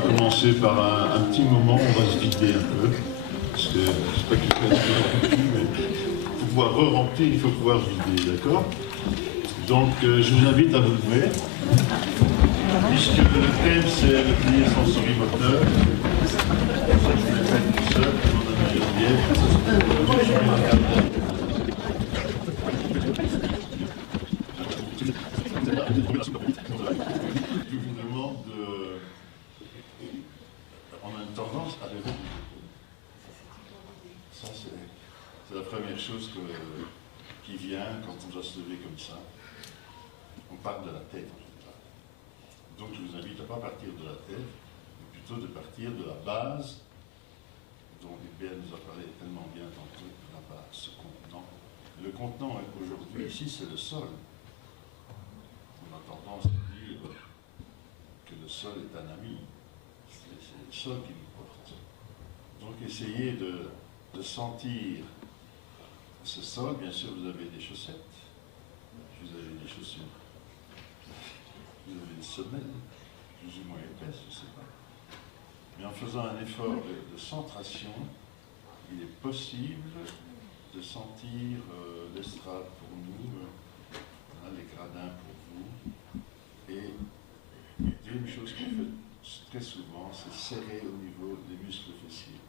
va commencer par un petit moment, on va se vider un peu. Parce que c'est pas que je fasse mais pour pouvoir re-remplir, il faut pouvoir vider, d'accord? Donc je vous invite à vous lever. Puisque le thème c'est le plié sensorimoteur. Ça je vais le faire tout seul, mon ami Geneviève. Je vous demande de... On a une tendance à lever. Ça c'est la première chose qui vient quand on doit se lever comme ça. On part de la tête en général. Donc je vous invite à ne pas partir de la tête, mais plutôt de partir de la base, dont Hubert nous a parlé tellement bien tantôt, de la base, ce contenant. Le contenant aujourd'hui ici c'est le sol. On a tendance à dire que le sol est un ami. C'est le sol qui nous porte. Donc essayez de sentir ce sol. Bien sûr vous avez des chaussettes, vous avez des chaussures. Vous avez une semelle, plus ou moins épaisse, je ne sais pas. Mais en faisant un effort de centration, il est possible de sentir l'estrade pour nous, les gradins pour vous. Et une chose qu'on fait très souvent, c'est serrer au niveau des muscles fessiers.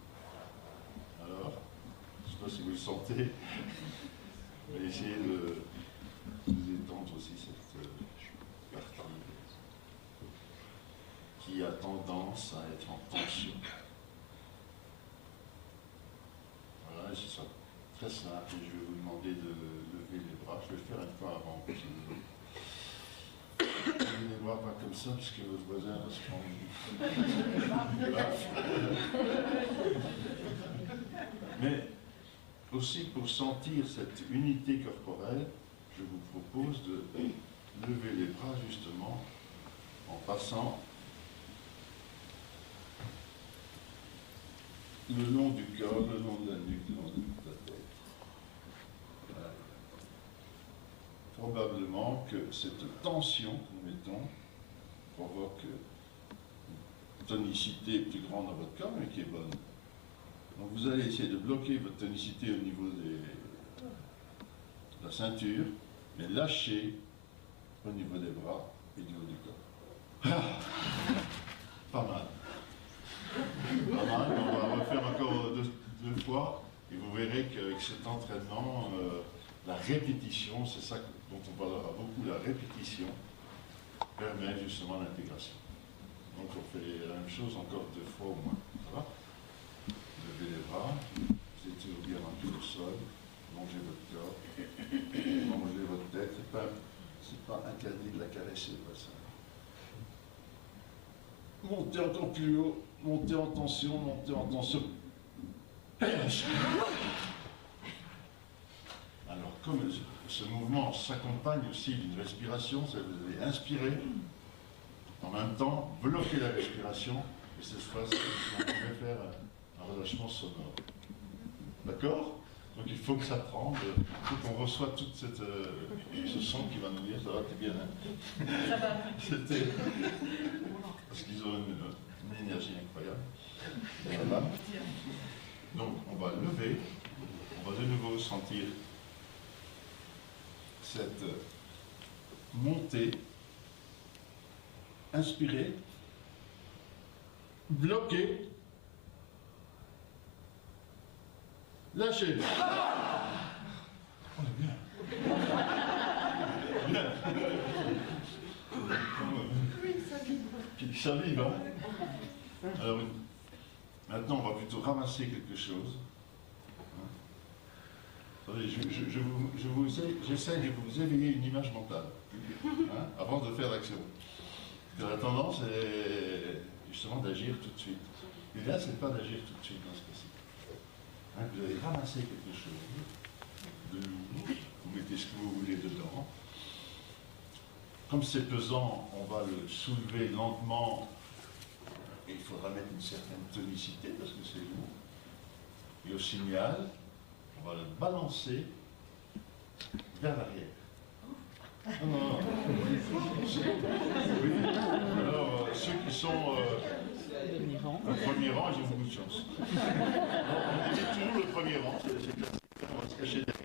Alors, je ne sais pas si vous le sentez, mais essayez de vous étendre aussi cette partie qui a tendance à être en tension. Voilà, c'est ça. Très simple. Je vais vous demander de lever les bras. Je vais le faire une fois avant. Si vous voulez. Levez les bras pas comme ça, puisque votre voisin va se prendre. Mais aussi pour sentir cette unité corporelle, je vous propose de lever les bras justement en passant le long du corps, le long de la nuque, le long de la tête. Voilà. Probablement que cette tension que nous mettons provoque une tonicité plus grande dans votre corps, mais qui est bonne. Donc vous allez essayer de bloquer votre tonicité au niveau de la ceinture, mais lâcher au niveau des bras et du haut du corps. Pas mal. Pas mal, on va refaire encore deux fois, et vous verrez qu'avec cet entraînement, la répétition, c'est ça dont on parlera beaucoup, la répétition permet justement l'intégration. Donc on fait la même chose encore 2 fois au moins. Ça va? Levez les bras, vous étirez bien rendu au sol, longez votre corps, longez votre tête, c'est pas interdit de la caresser, pas ça. Montez encore plus haut, montez en tension, montez en tension. Alors, comme ce mouvement s'accompagne aussi d'une respiration, ça vous allez inspirer, en même temps bloquer la respiration, et cette fois-ci, vous pouvez faire un relâchement sonore. D'accord? Donc il faut que ça tremble, il faut qu'on reçoive tout ce son qui va nous dire, ça va, t'es bien, hein? Ça va. C'était... Parce qu'ils ont une énergie incroyable. Voilà. Donc on va lever, on va de nouveau sentir cette montée, inspirer, bloquer, lâcher. On est bien. Bien. Ça vibre, hein? Alors, maintenant, on va plutôt ramasser quelque chose. Attendez, j'essaie de vous éveiller une image mentale, hein, avant de faire l'action. La tendance est justement d'agir tout de suite. Et là, c'est pas d'agir tout de suite dans ce cas-ci. Hein, vous allez ramasser quelque chose de lourd, vous mettez ce que vous voulez dedans. Comme c'est pesant, on va le soulever lentement. Et il faudra mettre une certaine tonicité parce que c'est lourd. Et au signal, on va le balancer vers l'arrière. Non. Oui. Alors, ceux qui sont Un premier rang, j'ai beaucoup de chance. Donc, on évite toujours le premier rang, c'est classique, on va se cacher derrière.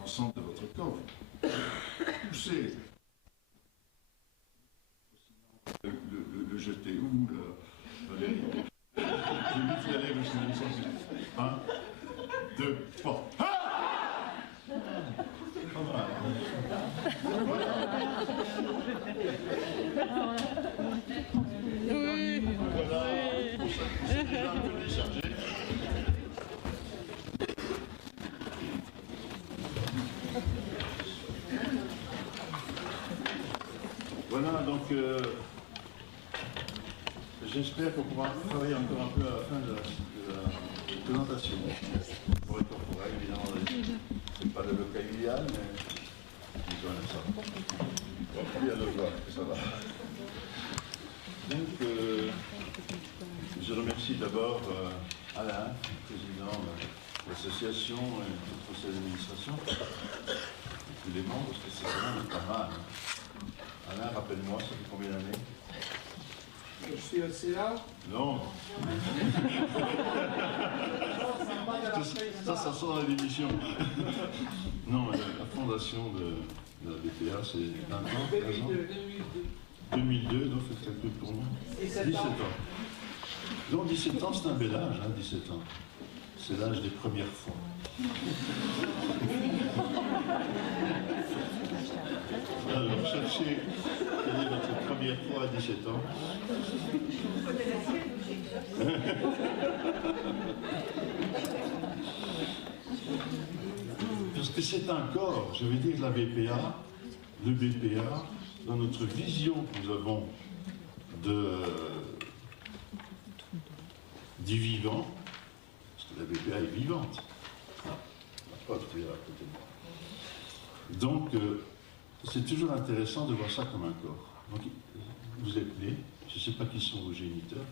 L'ensemble de votre corps. Poussez. Le jeter ou le je vais vite y aller, je suis sans 1, 2, 3. Oui. Voilà. C'est déjà un peu déchargé. Voilà, donc j'espère qu'on pourra travailler encore un peu à la fin de la présentation. Pour être corporel, évidemment, c'est pas le local idéal, mais quand même ça. Il y a le voir, ça va. Donc, je remercie d'abord Alain, président de l'association et du conseil d'administration, et tous les membres, parce que c'est quand même pas mal. Alain, rappelle-moi, ça fait combien d'années? Je suis au CA. Non. Ça sort dans l'émission. Non, la fondation de la BPA, c'est 20 ans, 13 ans. 2002, donc faites calcul pour moi. 17 ans. Donc 17 ans, c'est un bel âge, hein, 17 ans. C'est l'âge des premières fois. Alors, cherchez quelle est votre première fois à 17 ans. Parce que c'est un corps, je veux dire la BPA, le BPA, dans notre vision que nous avons du vivant, parce que la BPA est vivante. Ah, la pote qui est à côté de moi. Donc, c'est toujours intéressant de voir ça comme un corps. Donc, vous êtes né, je ne sais pas qui sont vos géniteurs.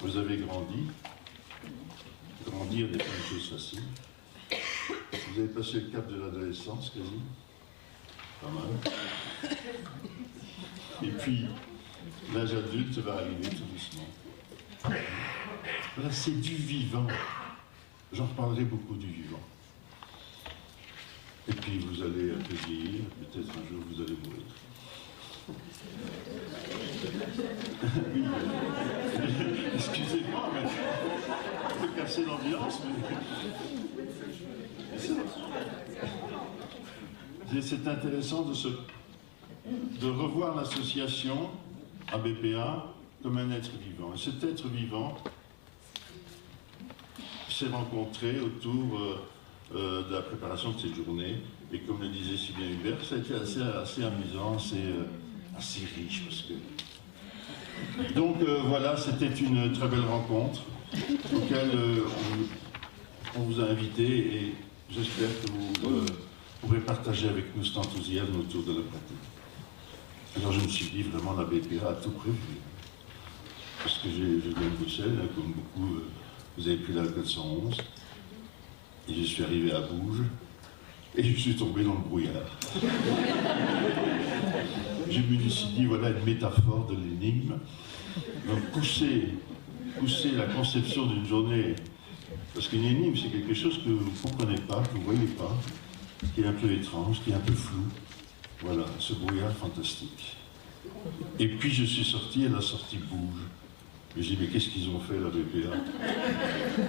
Vous avez grandi. Grandir n'est pas une chose facile. Vous avez passé le cap de l'adolescence, quasi. Pas mal. Et puis, l'âge adulte va arriver tout doucement. Voilà, c'est du vivant. J'en reparlerai beaucoup du vivant. Et puis vous allez un peu vieillir, peut-être un jour vous allez mourir. Oui. Excusez-moi, mais je peux casser l'ambiance, mais c'est intéressant de revoir l'association ABPA comme un être vivant. Et cet être vivant s'est rencontré autour de la préparation de cette journée, et comme le disait si bien Hubert, ça a été assez amusant, assez riche, parce que... Donc voilà, c'était une très belle rencontre, auquel on vous a invité, et j'espère que vous pourrez partager avec nous cet enthousiasme autour de la pratique. Alors je me suis dit, vraiment, la BPA a tout prévu, parce que je viens de Bruxelles, comme beaucoup, vous avez pris la 411, et je suis arrivé à Bouge, et je suis tombé dans le brouillard. Je me suis dit, voilà une métaphore de l'énigme. Donc pousser la conception d'une journée, parce qu'une énigme, c'est quelque chose que vous ne comprenez pas, que vous ne voyez pas, qui est un peu étrange, qui est un peu flou. Voilà, ce brouillard fantastique. Et puis je suis sorti, et la sortie bouge. Et j'ai dit, mais qu'est-ce qu'ils ont fait, la BPA?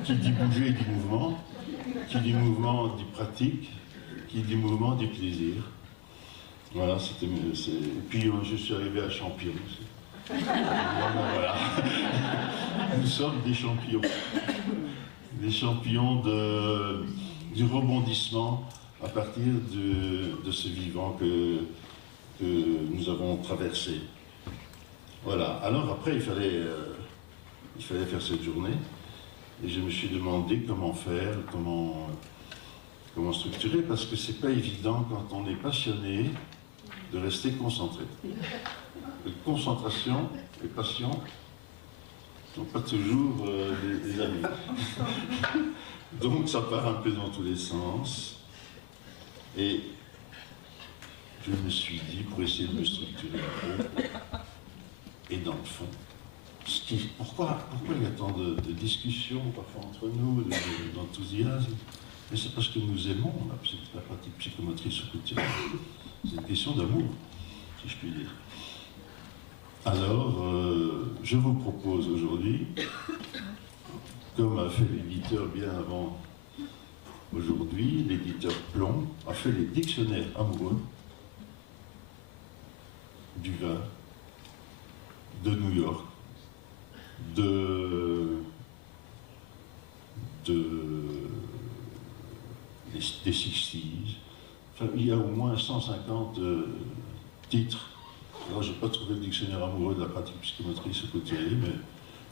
Qui dit bouger, dit mouvement. Qui dit mouvement, dit pratique. Qui dit mouvement, dit plaisir. Voilà, c'était... Et puis je suis arrivé à Champion aussi. Voilà. Nous sommes des champions. Des champions du rebondissement à partir de ce vivant que nous avons traversé. Voilà. Alors après, il fallait faire cette journée. Et je me suis demandé comment faire, comment structurer, parce que c'est pas évident quand on est passionné de rester concentré. Concentration et passion ne sont pas toujours des amis. Donc ça part un peu dans tous les sens. Et je me suis dit, pour essayer de me structurer un peu, et dans le fond, pourquoi il y a tant de discussions parfois entre nous, d'enthousiasme? Mais c'est parce que nous aimons la pratique psychomotrice au quotidien. C'est une question d'amour, si je puis dire. Alors, je vous propose aujourd'hui, comme a fait l'éditeur bien avant aujourd'hui, l'éditeur Plomb a fait les dictionnaires amoureux du vin, de New York, des 60s. Enfin, il y a au moins 150 titres. Alors, je n'ai pas trouvé le dictionnaire amoureux de la pratique psychomotrice au quotidien, mais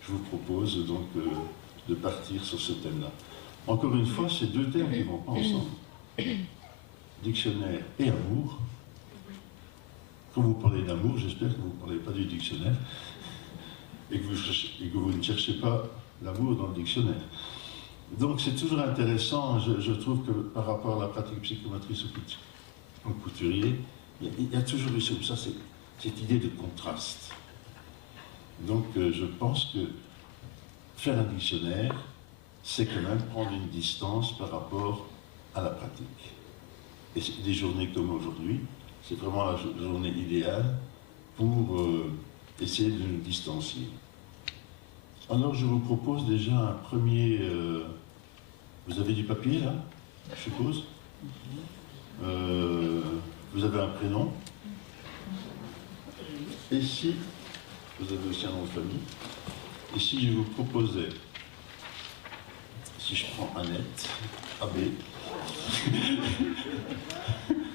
je vous propose donc de partir sur ce thème-là. Encore une fois, c'est deux thèmes qui ne vont pas ensemble. Dictionnaire et amour. Quand vous parlez d'amour, j'espère que vous ne parlez pas du dictionnaire et que vous ne cherchez pas l'amour dans le dictionnaire. Donc c'est toujours intéressant, je trouve que par rapport à la pratique psychomotrice au couturier, il y a toujours eu ça, cette idée de contraste. Donc je pense que faire un dictionnaire, c'est quand même prendre une distance par rapport à la pratique. Et des journées comme aujourd'hui, c'est vraiment la journée idéale pour essayer de nous distancier. Alors je vous propose déjà un premier... vous avez du papier là, je suppose? Vous avez un prénom? Et si... Vous avez aussi un nom de famille. Et si je vous proposais, si je prends Annette, AB,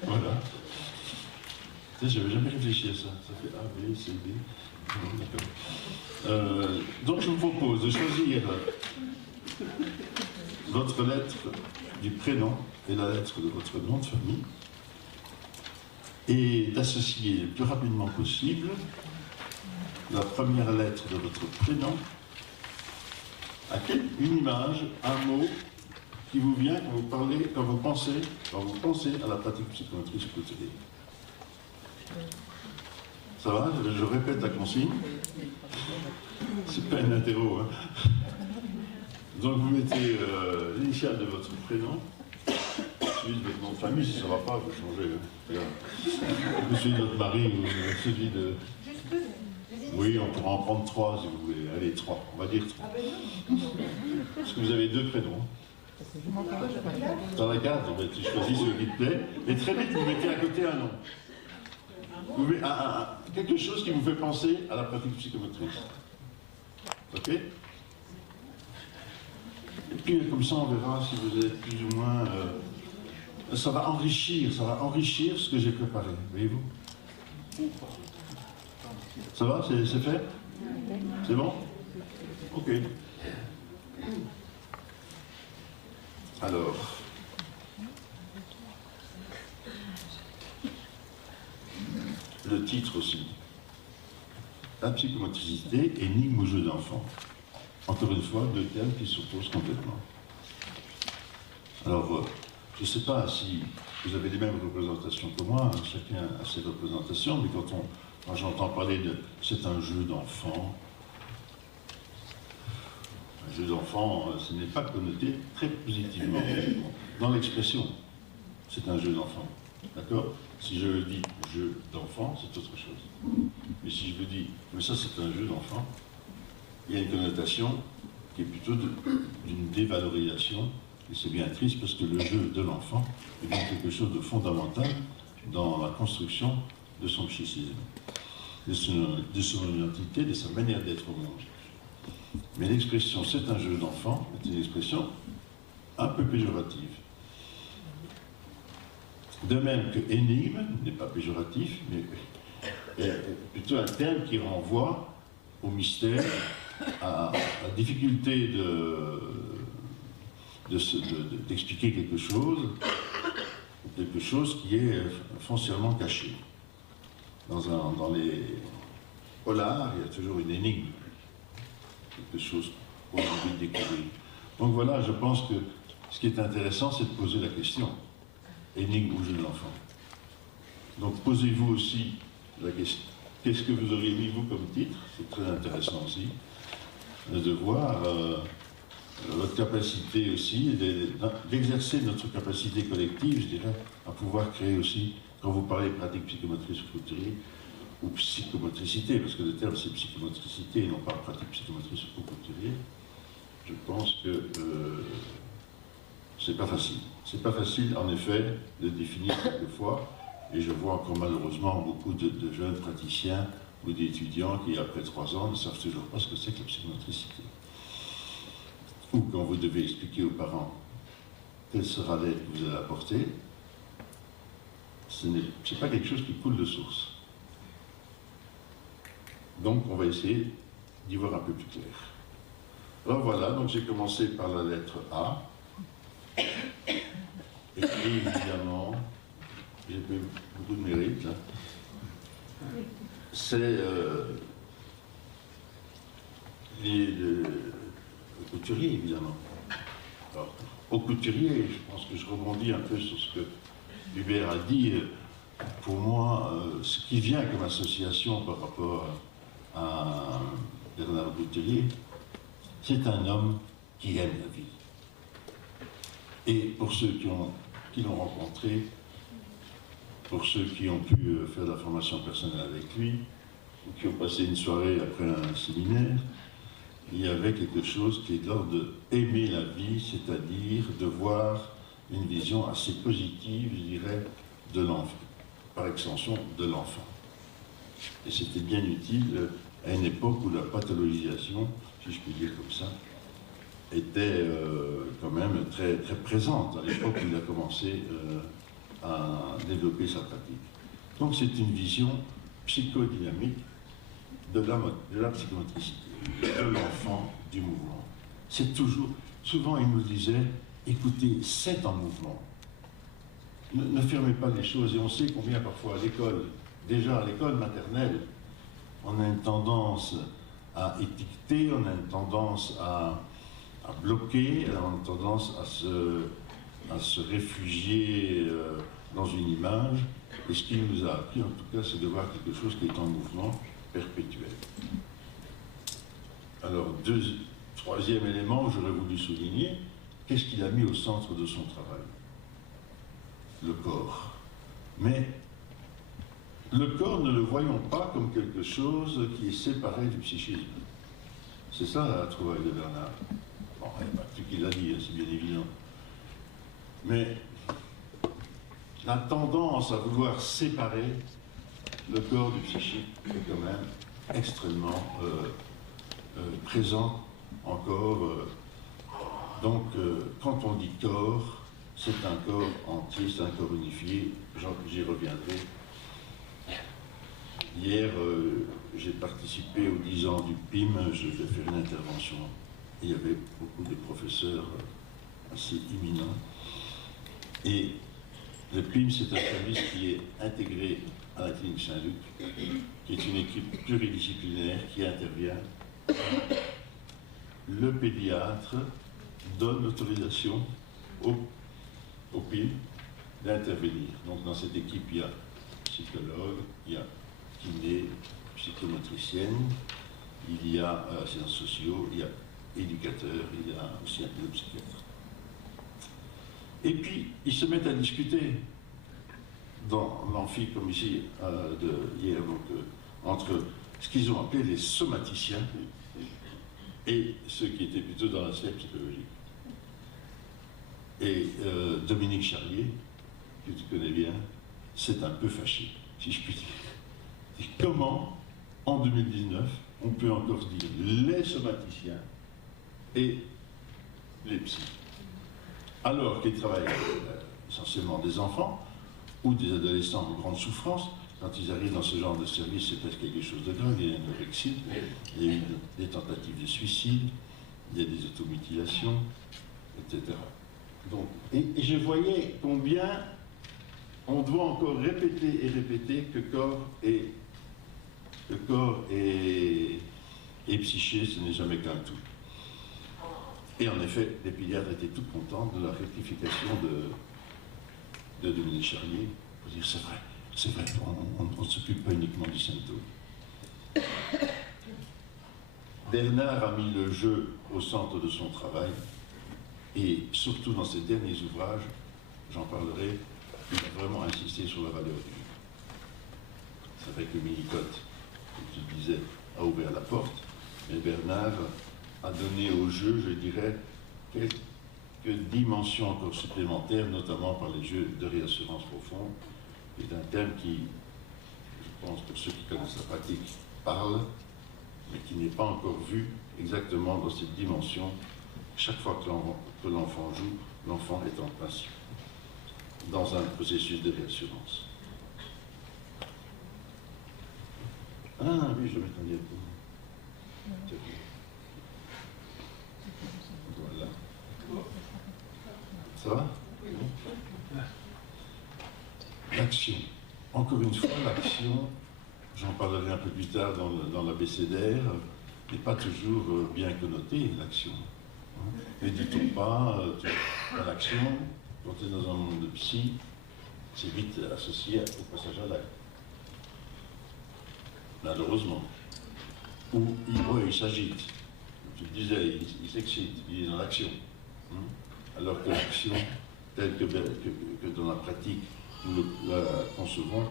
voilà. Tu sais, j'avais jamais réfléchi à ça. Ça fait A, B, C, D. D'accord. Donc je vous propose de choisir votre lettre du prénom et la lettre de votre nom de famille et d'associer le plus rapidement possible la première lettre de votre prénom à une image, un mot qui vous vient quand vous pensez à la pratique psychomotrice quotidienne. Ça va? Je répète la consigne. C'est pas une interro, hein. Donc vous mettez l'initiale de votre prénom, celui de votre nom de famille, si ça ne va pas, vous changez. Hein. Celui de votre mari ou celui de... Oui, on pourra en prendre 3 si vous voulez. Allez, 3, on va dire 3. Parce que vous avez 2 prénoms. Dans la carte, tu choisis celui qui te plaît, et très vite vous mettez à côté un nom. Vous mettez quelque chose qui vous fait penser à la pratique psychomotrice. Ok? Et puis comme ça on verra si vous êtes plus ou moins... ça va enrichir ce que j'ai préparé, voyez-vous? Ça va? C'est fait? C'est bon? Ok. Alors... Le titre aussi. La psychomotricité, énigme au jeu d'enfant. Encore une fois, 2 thèmes qui s'opposent complètement. Alors, je ne sais pas si vous avez les mêmes représentations que moi, chacun a ses représentations, mais quand j'entends parler de « c'est un jeu d'enfant », un jeu d'enfant, ce n'est pas connoté très positivement. Dans l'expression, c'est un jeu d'enfant. D'accord? Si je le dis jeu d'enfant, c'est autre chose. Mais si je vous dis, mais ça c'est un jeu d'enfant, il y a une connotation qui est plutôt d'une dévalorisation, et c'est bien triste parce que le jeu de l'enfant est bien quelque chose de fondamental dans la construction de son psychisme, de son identité, de sa manière d'être au monde. Mais l'expression c'est un jeu d'enfant est une expression un peu péjorative. De même que énigme n'est pas péjoratif, mais est plutôt un terme qui renvoie au mystère, à la difficulté d'expliquer quelque chose qui est foncièrement caché. Dans les polars, il y a toujours une énigme, quelque chose qu'on a envie de découvrir. Donc voilà, je pense que ce qui est intéressant, c'est de poser la question. Énigme ou jeu de l'enfant. Donc posez-vous aussi la question, qu'est-ce que vous auriez mis vous comme titre? C'est très intéressant aussi, de voir votre capacité aussi, d'exercer notre capacité collective, je dirais, à pouvoir créer aussi, quand vous parlez de pratique psychomotrice ou couturier, ou psychomotricité, parce que le terme c'est psychomotricité et non pas pratique psychomotrice ou couturier, je pense que c'est pas facile. C'est pas facile, en effet, de définir quelquefois, et je vois encore malheureusement beaucoup de jeunes praticiens ou d'étudiants qui, après 3 ans, ne savent toujours pas ce que c'est que la psychomotricité. Ou quand vous devez expliquer aux parents quelle sera l'aide que vous allez apporter, ce n'est pas quelque chose qui coule de source. Donc on va essayer d'y voir un peu plus clair. Alors voilà, donc j'ai commencé par la lettre A. Et puis évidemment, j'ai eu beaucoup de mérite là. C'est le couturier, évidemment. Alors, au couturier, je pense que je rebondis un peu sur ce que Hubert a dit. Pour moi, ce qui vient comme association par rapport à Bernard Couturier, c'est un homme qui aime la vie. Et pour ceux qui l'ont rencontré, pour ceux qui ont pu faire de la formation personnelle avec lui, ou qui ont passé une soirée après un séminaire, il y avait quelque chose qui est de l'ordre d'aimer la vie, c'est-à-dire de voir une vision assez positive, je dirais, de l'enfant, par extension de l'enfant. Et c'était bien utile à une époque où la pathologisation, si je puis dire comme ça, était quand même très, très présente, à l'époque où il a commencé à développer sa pratique. Donc c'est une vision psychodynamique de la psychomotricité, de l'enfant, du mouvement. C'est toujours, souvent il nous disait, écoutez, c'est en mouvement. Ne fermez pas les choses, et on sait combien parfois à l'école, déjà à l'école maternelle, on a une tendance à étiqueter, on a une tendance à bloquer, on a une tendance à se réfugier dans une image, et ce qu'il nous a appris en tout cas, c'est de voir quelque chose qui est en mouvement perpétuel. Alors, troisième élément que j'aurais voulu souligner, qu'est-ce qu'il a mis au centre de son travail? Le corps. Mais le corps, ne le voyons pas comme quelque chose qui est séparé du psychisme. C'est ça la trouvaille de Bernard. Bon, il n'y a pas que qui l'a dit, c'est bien évident. Mais la tendance à vouloir séparer le corps du psychique est quand même extrêmement présent encore. Donc, quand on dit corps, c'est un corps entier, c'est un corps unifié. J'y reviendrai. Hier, j'ai participé aux 10 ans du PIM, je vais faire une intervention. Il y avait beaucoup de professeurs assez éminents. Et le PIM, c'est un service qui est intégré à la clinique Saint-Luc, qui est une équipe pluridisciplinaire qui intervient. Le pédiatre donne l'autorisation au PIM d'intervenir. Donc dans cette équipe, il y a psychologue, il y a kiné, psychomotricienne, il y a sciences sociaux, il y a éducateur, il y a aussi un pédopsychiatre. Et puis, ils se mettent à discuter dans l'amphi, comme ici, hier, donc, entre ce qu'ils ont appelé les somaticiens et ceux qui étaient plutôt dans l'aspect psychologique. Et Dominique Charlier, que tu connais bien, s'est un peu fâché, si je puis dire. Et comment, en 2019, on peut encore dire les somaticiens et les psys, alors qu'ils travaillent essentiellement des enfants, ou des adolescents en grande souffrance. Quand ils arrivent dans ce genre de service, c'est presque quelque chose de grave. Il y a une anorexie, il y a eu des tentatives de suicide, il y a des automutilations, etc. Donc, et je voyais combien on doit encore répéter et répéter que corps et psyché, ce n'est jamais qu'un tout. Et en effet, les pédiatres étaient tout contents de la rectification de Dominique Charlier pour dire c'est vrai, on ne s'occupe pas uniquement du symptôme. Bernard a mis le jeu au centre de son travail et surtout dans ses derniers ouvrages, j'en parlerai, il a vraiment insisté sur la valeur du jeu. C'est vrai que Winnicott, comme tu disais, a ouvert la porte, mais Bernard a donné au jeu, je dirais, quelques dimensions encore supplémentaires, notamment par les jeux de réassurance profonde, qui est un thème qui, je pense, pour ceux qui connaissent la pratique, parle, mais qui n'est pas encore vu exactement dans cette dimension. Chaque fois que l'enfant joue, l'enfant est en principe dans un processus de réassurance. Ah oui, je vais mettre un diapo. Voilà. Ça va? L'action. Encore une fois, l'action, j'en parlerai un peu plus tard dans l'abécédaire, n'est pas toujours bien connotée, l'action. Ne dit-on pas à l'action, quand on est dans un monde de psy, c'est vite associé au passage à l'acte. Malheureusement. Ou il s'agite. Tu le disais, il s'excite, il est dans l'action. Alors que l'action, telle que dans la pratique, nous la concevons,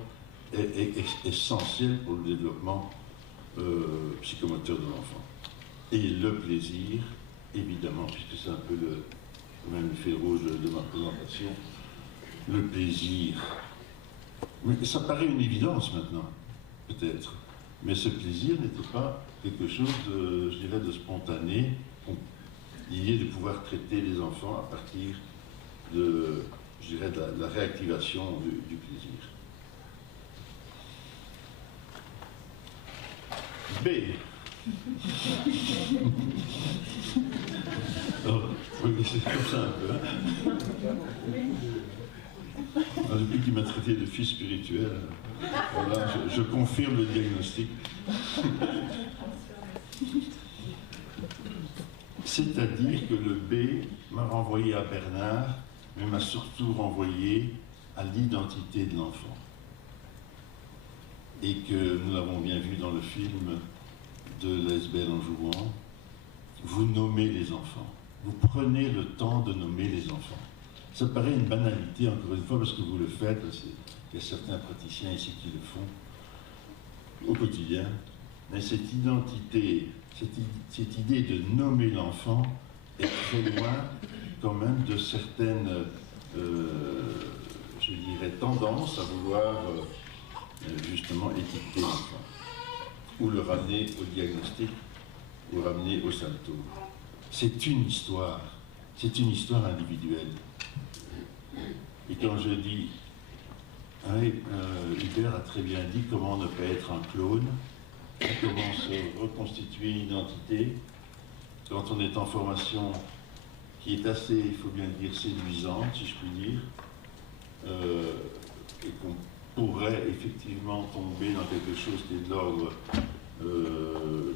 est essentielle pour le développement psychomoteur de l'enfant. Et le plaisir, évidemment, puisque c'est un peu même le fil rouge de ma présentation, le plaisir. Mais ça paraît une évidence maintenant, peut-être. Mais ce plaisir n'était pas quelque chose de, je dirais, de spontané, lié de pouvoir traiter les enfants à partir de, je dirais, de la réactivation du plaisir. B. Oh, oui, c'est comme ça un peu. Depuis qu'il m'a traité de fils spirituel, voilà, je confirme le diagnostic. C'est-à-dire que le B m'a renvoyé à Bernard, mais m'a surtout renvoyé à l'identité de l'enfant. Et que nous l'avons bien vu dans le film de Lesbel en jouant, vous nommez les enfants. Vous prenez le temps de nommer les enfants. Ça paraît une banalité, encore une fois, parce que vous le faites, il y a certains praticiens ici qui le font au quotidien, mais cette identité, cette idée de nommer l'enfant est très loin quand même de certaines, je dirais, tendances à vouloir justement étiqueter l'enfant, ou le ramener au diagnostic, ou ramener au symptôme. C'est une histoire individuelle. Et quand je dis, Hubert a très bien dit comment ne pas être un clone, comment se reconstituer une identité, quand on est en formation qui est assez, il faut bien le dire, séduisante, si je puis dire, et qu'on pourrait effectivement tomber dans quelque chose qui est de l'ordre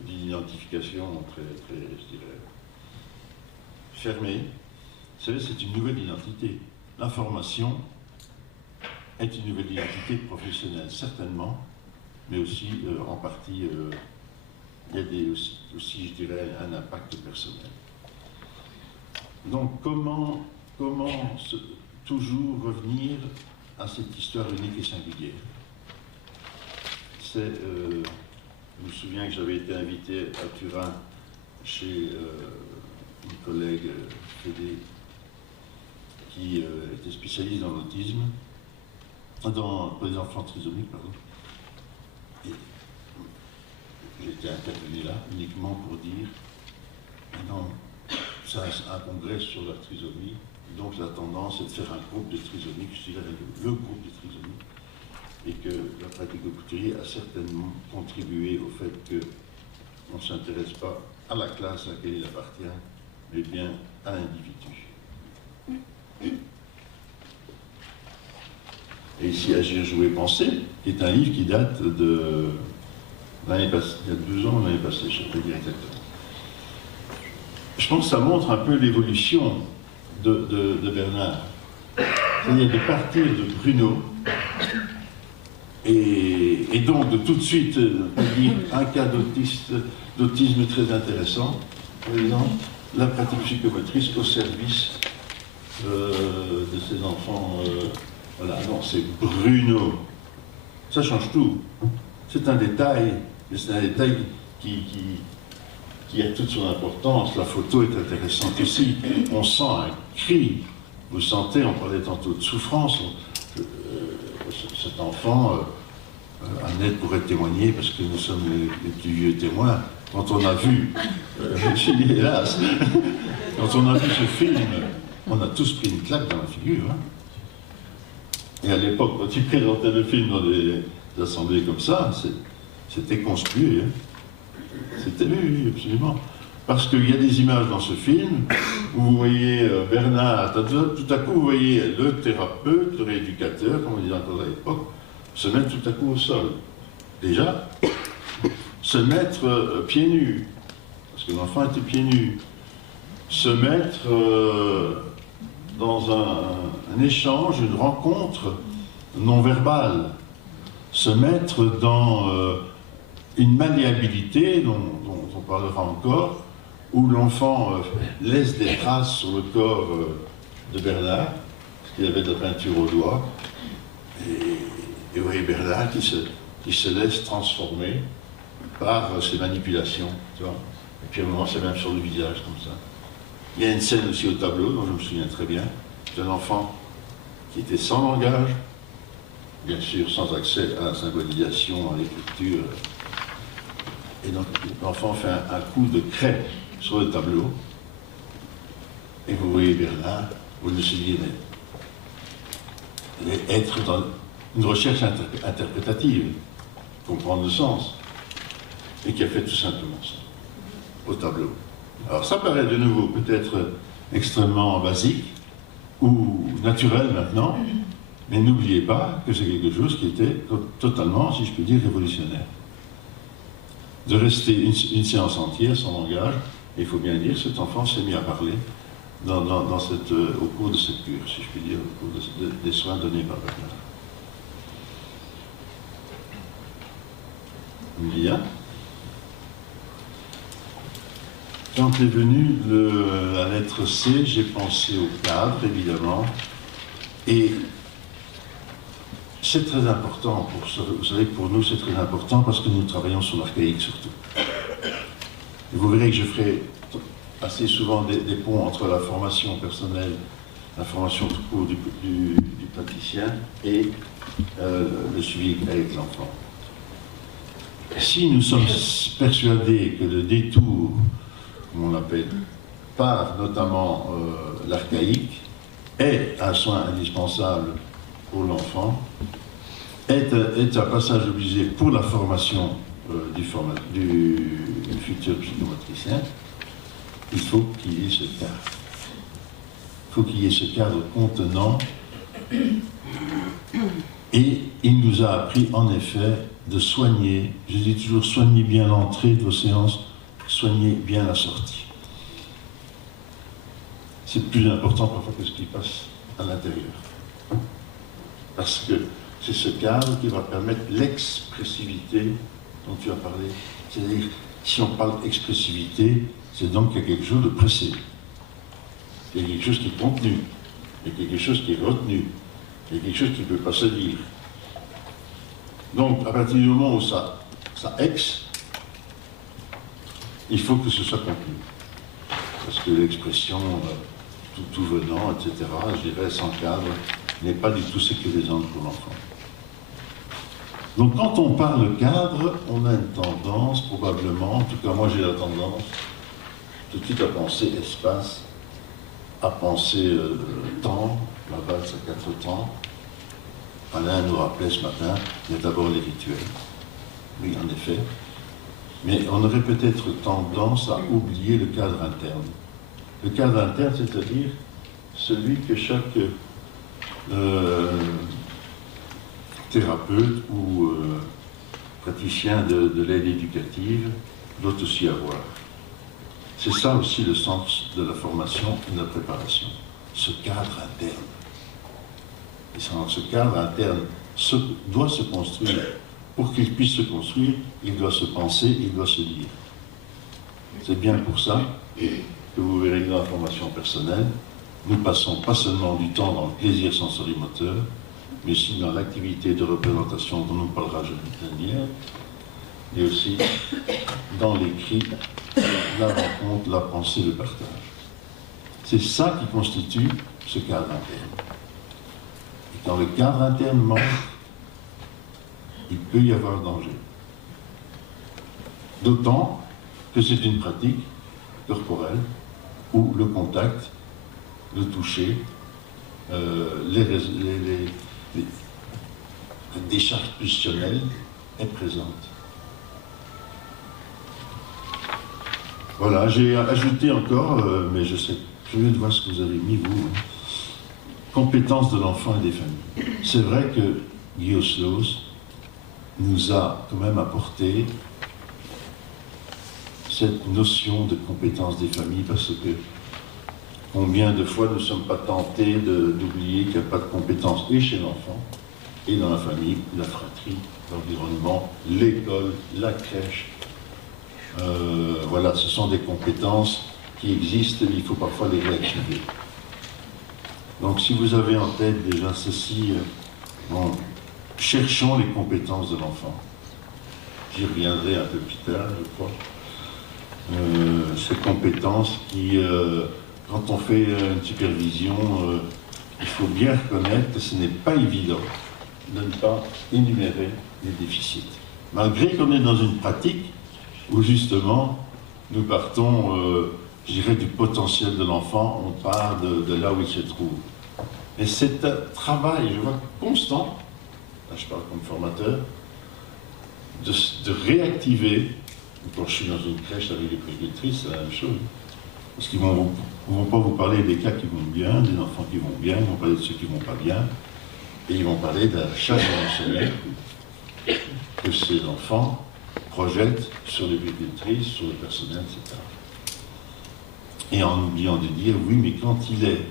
d'identification très, je dirais, fermée. Vous savez, c'est une nouvelle identité. L'information est une nouvelle identité professionnelle, certainement, mais aussi, en partie, il y a aussi, je dirais, un impact personnel. Donc, comment toujours revenir à cette histoire unique et singulière? C'est, je me souviens que j'avais été invité à Turin chez une collègue, Fédé, qui était spécialiste dans l'autisme, pour les enfants trisomiques, pardon. Et j'étais intervenu là uniquement pour dire, non, c'est un congrès sur la trisomie, Donc la tendance est de faire un groupe de trisomiques, je dirais le groupe de trisomiques, et que la pratique au couturier a certainement contribué au fait qu'on ne s'intéresse pas à la classe à laquelle il appartient, mais bien à l'individu. Et ici, Agir, jouer, penser, qui est un livre qui date de l'année passée, il y a 12 ans, l'année passée, je ne sais pas dire exactement. Je pense que ça montre un peu l'évolution de Bernard. C'est-à-dire de partir de Bruno, et donc de tout de suite dire un cas d'autisme très intéressant, par exemple, la pratique psychomotrice au service de ces enfants. Voilà, non, c'est Bruno. Ça change tout. C'est un détail, mais c'est un détail qui a toute son importance. La photo est intéressante aussi. On sent un cri. Vous sentez, on parlait tantôt de souffrance. Cet enfant, Annette pourrait témoigner, parce que nous sommes les plus vieux témoins. Quand on a vu, hélas, quand on a vu ce film, on a tous pris une claque dans la figure. Hein. Et à l'époque, quand ils présentaient le film dans des assemblées comme ça, c'était conspué. Hein. C'était oui, absolument. Parce qu'il y a des images dans ce film où vous voyez Bernard, tout à coup vous voyez le thérapeute, le rééducateur, comme on disait encore à l'époque, se mettre tout à coup au sol. Déjà, se mettre pieds nus, parce que l'enfant était pieds nus, se mettre dans un échange, une rencontre non verbale, se mettre dans une malléabilité dont on parlera encore, où l'enfant laisse des traces sur le corps de Bernard, parce qu'il avait de la peinture au doigt, et vous voyez Bernard qui se laisse transformer par ces manipulations, tu vois. Et puis à un moment, c'est même sur le visage, comme ça. Il y a une scène aussi au tableau, dont je me souviens très bien, d'un enfant qui était sans langage, bien sûr sans accès à la symbolisation, à l'écriture. Et donc l'enfant fait un coup de craie sur le tableau, et vous voyez Bernard, vous le soulignez, être dans une recherche interprétative, comprendre le sens, et qui a fait tout simplement ça, au tableau. Alors ça paraît de nouveau peut-être extrêmement basique, ou naturel maintenant, mais n'oubliez pas que c'est quelque chose qui était totalement, si je puis dire, révolutionnaire. De rester une séance entière sans langage, et il faut bien dire, cet enfant s'est mis à parler au cours de cette cure, si je puis dire, au cours des soins donnés par Bernard. Bien. Quand est venue la lettre C, j'ai pensé au cadre, évidemment, et c'est très important, vous savez que pour nous c'est très important parce que nous travaillons sur l'archaïque surtout. Et vous verrez que je ferai assez souvent des ponts entre la formation personnelle, la formation tout court du praticien et le suivi avec l'enfant. Si nous sommes persuadés que le détour, comme on l'appelle, par notamment l'archaïque, est un soin indispensable pour l'enfant, est un passage obligé pour la formation du futur psychomotricien, il faut qu'il y ait ce cadre. Il faut qu'il y ait ce cadre contenant, et il nous a appris en effet de soigner, je dis toujours soignez bien l'entrée de vos séances, soignez bien la sortie. C'est plus important parfois que ce qui passe à l'intérieur. Parce que c'est ce cadre qui va permettre l'expressivité dont tu as parlé. C'est-à-dire, si on parle d'expressivité, c'est donc qu'il y a quelque chose de pressé. Il y a quelque chose qui est contenu. Il y a quelque chose qui est retenu. Il y a quelque chose qui ne peut pas se dire. Donc, à partir du moment où ça ex, il faut que ce soit contenu. Parce que l'expression tout venant, etc., je dirais, sans cadre, n'est pas du tout sécurisante pour l'enfant. Donc quand on parle cadre, on a une tendance, probablement, en tout cas moi j'ai la tendance, tout de suite à penser espace à penser temps, la valse à 4 temps. Alain nous rappelait ce matin, il y a d'abord les rituels. Oui, en effet. Mais on aurait peut-être tendance à oublier le cadre interne. Le cadre interne, c'est-à-dire celui que chaque thérapeute ou praticien de l'aide éducative doit aussi avoir. C'est ça aussi le sens de la formation et de la préparation, ce cadre interne. Et ce cadre interne doit se construire. Pour qu'il puisse se construire, il doit se penser, il doit se dire. C'est bien pour ça que vous verrez que dans la formation personnelle, nous passons pas seulement du temps dans le plaisir sensorimoteur, mais aussi dans l'activité de représentation dont nous parlera Jonathan hier, et aussi dans l'écrit, la rencontre, la pensée, le partage. C'est ça qui constitue ce cadre interne. Et quand le cadre interne manque, il peut y avoir danger. D'autant que c'est une pratique corporelle où le contact, le toucher, la décharge pulsionnelle est présente. Voilà, j'ai ajouté encore, mais je sais, je vais voir ce que vous avez mis, vous, compétences de l'enfant et des familles. C'est vrai que Guy Oslos nous a quand même apporté cette notion de compétence des familles, parce que combien de fois nous ne sommes pas tentés d'oublier qu'il n'y a pas de compétences et chez l'enfant, et dans la famille, la fratrie, l'environnement, l'école, la crèche. Voilà, ce sont des compétences qui existent, mais il faut parfois les réactiver. Donc si vous avez en tête déjà ceci, cherchons les compétences de l'enfant. J'y reviendrai un peu plus tard, je crois. Ces compétences qui, quand on fait une supervision, il faut bien reconnaître que ce n'est pas évident de ne pas énumérer les déficits. Malgré qu'on est dans une pratique où justement nous partons, je dirais, du potentiel de l'enfant, on part de là où il se trouve. Et c'est un travail, je vois, constant, là je parle comme formateur, de réactiver. Quand je suis dans une crèche avec les puéricultrices, c'est la même chose. Parce qu'ils ne vont pas vous parler des cas qui vont bien, des enfants qui vont bien, ils vont parler de ceux qui ne vont pas bien, et ils vont parler de la charge émotionnelle que ces enfants projettent sur les puéricultrices, sur le personnel, etc. Et en oubliant de dire, oui, mais quand il est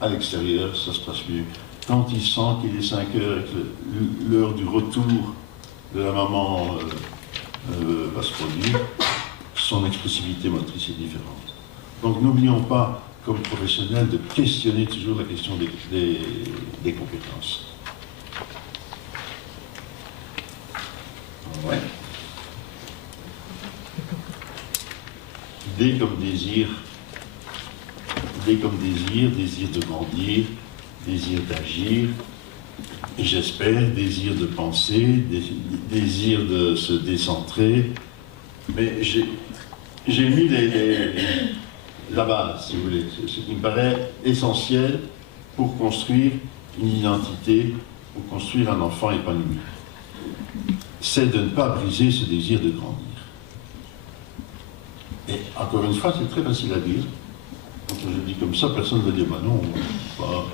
à l'extérieur, ça se passe mieux. Quand il sent qu'il est 5 heures et que l'heure du retour de la maman va se produire, son expressivité motrice est différente. Donc n'oublions pas, comme professionnels, de questionner toujours la question des compétences. Ouais. Idée comme désir, désir de grandir, désir d'agir, et j'espère, désir de penser, désir de se décentrer. Mais j'ai mis la base, si vous voulez, ce qui me paraît essentiel pour construire une identité, pour construire un enfant épanoui. C'est de ne pas briser ce désir de grandir. Et encore une fois, c'est très facile à dire. Quand je dis comme ça, personne ne va dire, bah non, on va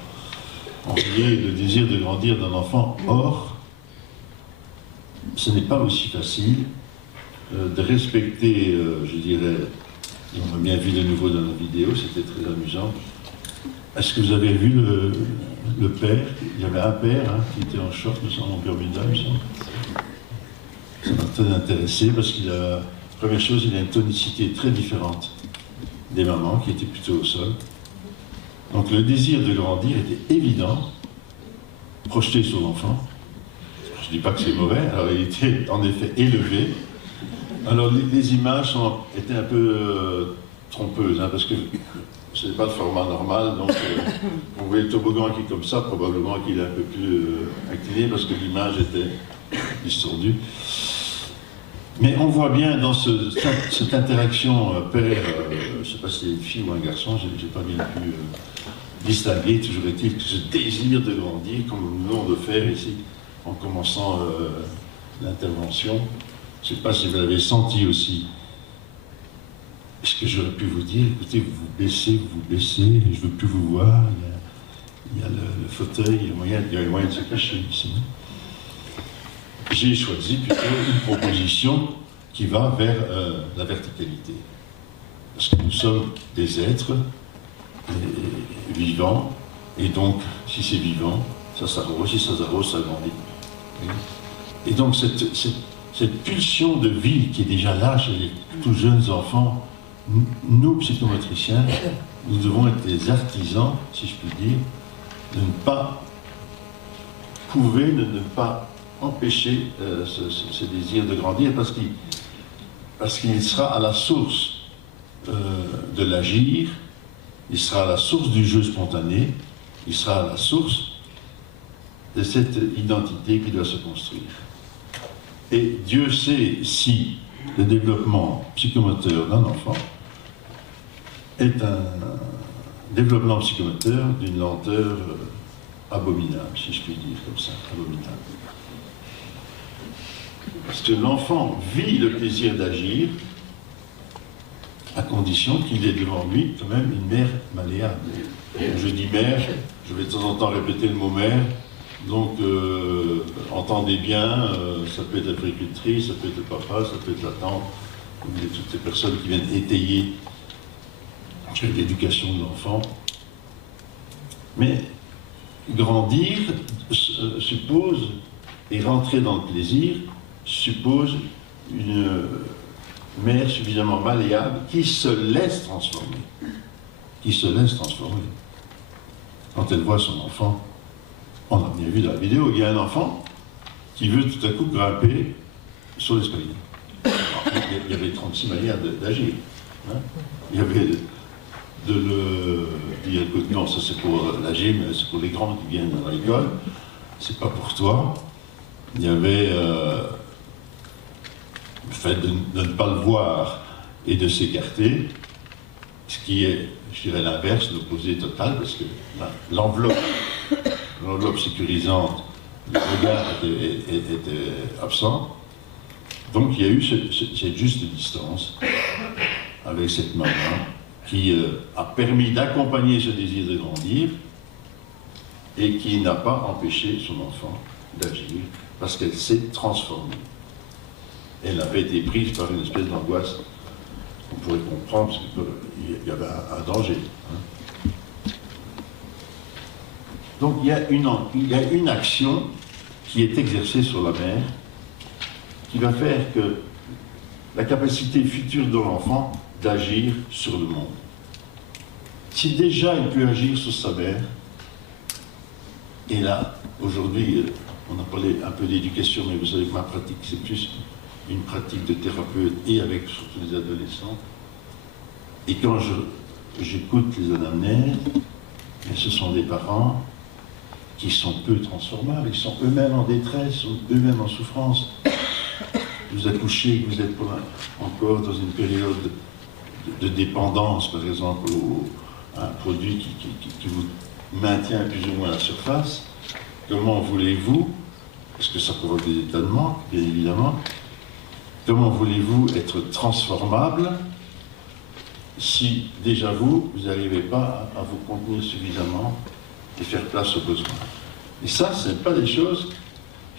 envier le désir de grandir d'un enfant. Or, ce n'est pas aussi facile de respecter, je dirais, on a bien vu de nouveau dans la vidéo, c'était très amusant. Est-ce que vous avez vu le père? Il y avait un père qui était en short, me semble, en Bermuda, me semble. Ça m'a très intéressé parce qu'il a, première chose, il a une tonicité très différente des mamans qui étaient plutôt au sol. Donc le désir de grandir était évident, projeté sur l'enfant. Je ne dis pas que c'est mauvais, alors il était en effet élevé. Alors les images étaient un peu trompeuses, parce que ce n'est pas le format normal, donc on voyait le toboggan qui est comme ça, probablement qu'il est un peu plus incliné parce que l'image était distordue. Mais on voit bien dans cette interaction père, je ne sais pas si c'est une fille ou un garçon, je n'ai pas bien pu distinguer, toujours est-il que ce désir de grandir, comme nous venons de faire ici, en commençant l'intervention. Je ne sais pas si vous l'avez senti aussi. Est-ce que j'aurais pu vous dire, écoutez, vous baissez, je ne veux plus vous voir, il y a le fauteuil, il y a moyen de se cacher ici. J'ai choisi plutôt une proposition qui va vers la verticalité. Parce que nous sommes des êtres vivants, et donc, si c'est vivant, ça s'arrose, si ça s'arrose, ça grandit. Et donc, cette pulsion de vie qui est déjà là chez les tout jeunes enfants, nous, psychomotriciens, nous devons être des artisans, si je puis dire, de ne pas couver, de ne pas empêcher ce désir de grandir, parce qu'il sera à la source de l'agir, il sera à la source du jeu spontané, il sera à la source de cette identité qui doit se construire. Et Dieu sait si le développement psychomoteur d'un enfant est un développement psychomoteur d'une lenteur abominable, si je puis dire comme ça, abominable. Parce que l'enfant vit le plaisir d'agir à condition qu'il ait devant lui quand même une mère malléable. Je dis mère, je vais de temps en temps répéter le mot mère, donc entendez bien, ça peut être la péricultrice, ça peut être le papa, ça peut être la tante, toutes ces personnes qui viennent étayer l'éducation de l'enfant. Mais grandir suppose, et rentrer dans le plaisir, suppose une mère suffisamment malléable qui se laisse transformer. Qui se laisse transformer. Quand elle voit son enfant, on a bien vu dans la vidéo, il y a un enfant qui veut tout à coup grimper sur l'escalier. Il y avait 36 manières d'agir. Hein. Il y avait de le dire, écoute, non, ça c'est pour l'âgé, mais c'est pour les grands qui viennent à l'école, c'est pas pour toi. Il y avait le fait de ne pas le voir et de s'écarter, ce qui est, je dirais, l'inverse, l'opposé total, parce que l'enveloppe sécurisante, le regard était absent. Donc il y a eu cette juste distance avec cette maman qui a permis d'accompagner ce désir de grandir et qui n'a pas empêché son enfant d'agir parce qu'elle s'est transformée. Elle avait été prise par une espèce d'angoisse qu'on pourrait comprendre parce qu'il y avait un danger. Hein. Donc il y a une action qui est exercée sur la mère qui va faire que la capacité future de l'enfant d'agir sur le monde. Si déjà il peut agir sur sa mère, et là, aujourd'hui, on a parlé un peu d'éducation, mais vous savez que ma pratique, c'est plus une pratique de thérapeute et avec surtout les adolescents. Et quand j'écoute les anamnèses, ce sont des parents qui sont peu transformables, ils sont eux-mêmes en détresse, sont eux-mêmes en souffrance. Vous accouchez, vous êtes encore dans une période de dépendance, par exemple, à un produit qui vous maintient plus ou moins à la surface. Comment voulez-vous, parce que ça provoque des états de manque, bien évidemment, comment voulez-vous être transformable si déjà vous n'arrivez pas à vous contenir suffisamment et faire place aux besoins. Et ça, ce n'est pas des choses,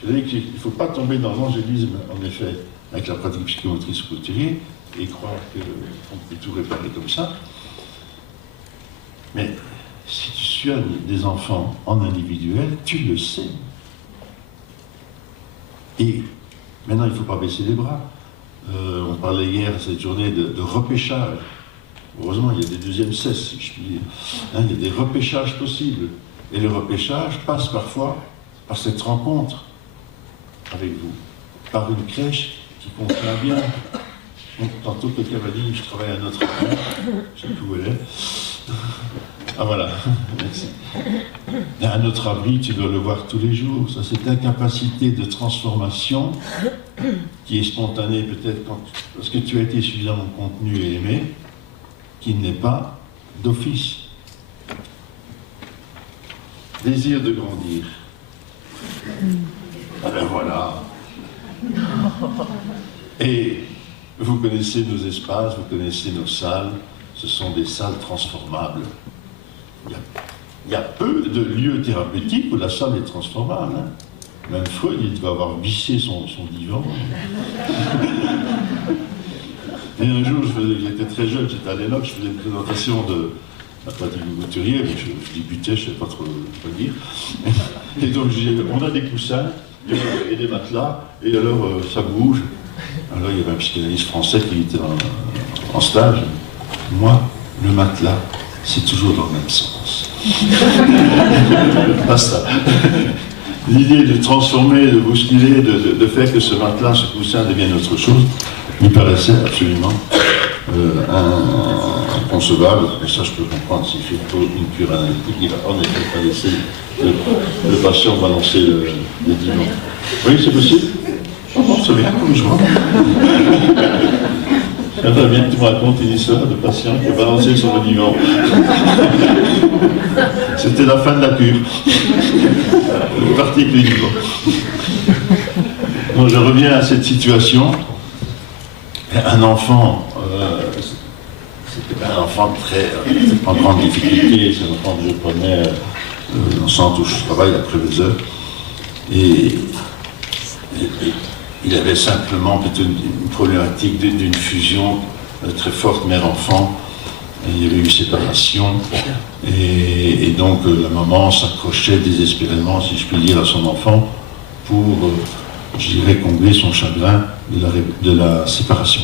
je dirais qu'il ne faut pas tomber dans l'angélisme, en effet, avec la pratique psychomotrice couturier, et croire qu'on peut tout réparer comme ça. Mais si tu soignes des enfants en individuel, tu le sais. Et maintenant, il ne faut pas baisser les bras. On parlait hier, cette journée, de repêchage. Heureusement, il y a des deuxièmes cesses, si je puis dire. Hein, il y a des repêchages possibles. Et le repêchage passe parfois par cette rencontre avec vous, par une crèche qui convient bien. Donc, tantôt, quelqu'un m'a dit, je travaille à Notre-Dame, je ne sais plus où elle est. Ah voilà, merci. À notre abri, tu dois le voir tous les jours. Ça, cette incapacité de transformation qui est spontané peut-être parce que tu as été suffisamment contenu et aimé, qui n'est pas d'office. Désir de grandir. Ah ben voilà. Et vous connaissez nos espaces, vous connaissez nos salles, ce sont des salles transformables. Il y a peu de lieux thérapeutiques où la salle est transformable. Hein. Même Freud, il devait avoir vissé son divan. Et un jour, j'étais très jeune, j'étais à l'ENOC, je faisais une présentation de la pratique du couturier, mais je débutais, je ne savais pas trop quoi dire. Et donc, je disais, on a des coussins et des matelas, et alors ça bouge. Alors, il y avait un psychanalyste français qui était en stage. Moi, le matelas, c'est toujours dans le même sens. Basta. L'idée de transformer, de bousculer, de faire que ce matelas, ce coussin devienne autre chose, lui paraissait absolument inconcevable. Et ça, je peux comprendre, s'il fait une cure analytique, il va en effet pas laisser le patient balancer le divan. Oui, c'est possible? C'est bien, comme je vois. J'aimerais bien que tu me racontes une histoire de patient qui a balancé sur le divan. C'était la fin de la cure. Le parti clinique. Donc je reviens à cette situation. Un enfant, c'était pas un enfant en grande difficulté, c'est un enfant que je prenais dans le centre où je travaille après les heures. Et il avait simplement plutôt une problématique d'une fusion très forte mère-enfant. Il y avait eu séparation. Et donc la maman s'accrochait désespérément, si je puis dire, à son enfant pour, je dirais, combler son chagrin de la séparation.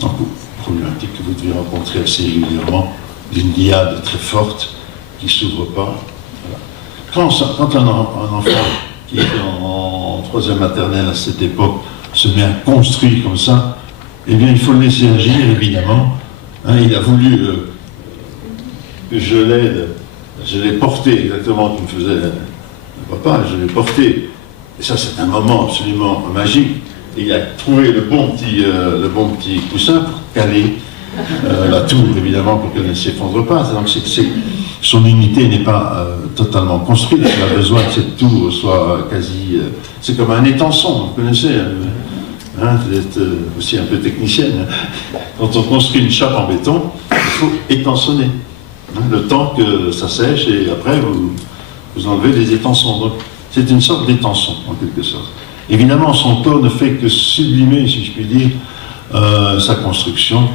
Donc, problématique que vous devez rencontrer assez régulièrement, d'une dyade très forte qui ne s'ouvre pas. Voilà. Quand un enfant qui est en troisième maternelle à cette époque se met à construire comme ça, eh bien il faut le laisser agir, évidemment. Hein, il a voulu que je l'aide, je l'ai porté exactement comme faisait le papa, je l'ai porté. Et ça, c'est un moment absolument magique. Et il a trouvé le bon petit coussin pour caler la tour, évidemment, pour qu'elle ne s'effondre pas. Donc son unité n'est pas totalement construite. Il a besoin que cette tour soit quasi... c'est comme un étançon, vous connaissez. Hein, vous êtes aussi un peu technicienne. Quand on construit une chape en béton, il faut étançonner. Hein, le temps que ça sèche et après vous enlevez les étançons. Donc c'est une sorte d'étançon, en quelque sorte. Évidemment, son corps ne fait que sublimer, si je puis dire, sa construction.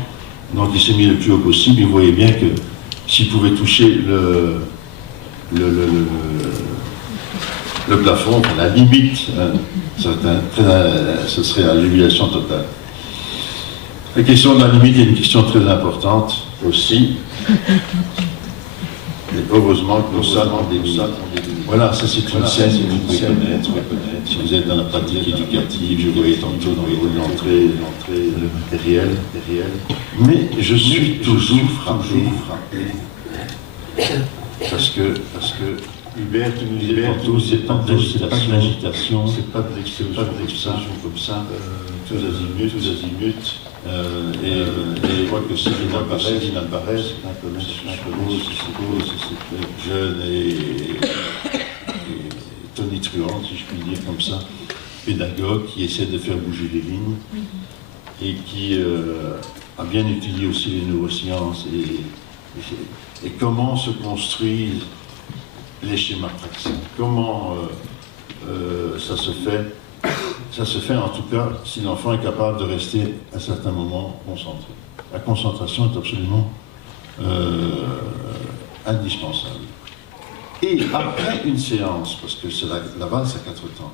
Donc il s'est mis le plus haut possible. Il voyait bien que s'il pouvait toucher le plafond, enfin, la limite, ce serait la jubilation totale. La question de la limite est une question très importante aussi. Et heureusement que nous savons voilà, ça c'est une scène que vous pouvez connaître. Si vous êtes dans la pratique éducative, je voyais tantôt dans l'entrée, le matériel. Mais je suis toujours frappé. Parce que Hubert, tu nous disais tantôt, c'est pas de l'agitation, c'est pas de l'explosion comme ça, tous azimuts. Et je crois que ce qui n'apparaît, c'est un peu jeune et tonitruante, si je puis dire comme ça, pédagogue qui essaie de faire bouger les lignes et qui a bien étudié aussi les neurosciences et comment se construisent les schémas praxiques, comment ça se fait. Ça se fait en tout cas si l'enfant est capable de rester à certains moments concentré. La concentration est absolument indispensable. Et après une séance, parce que c'est la valse à 4 temps,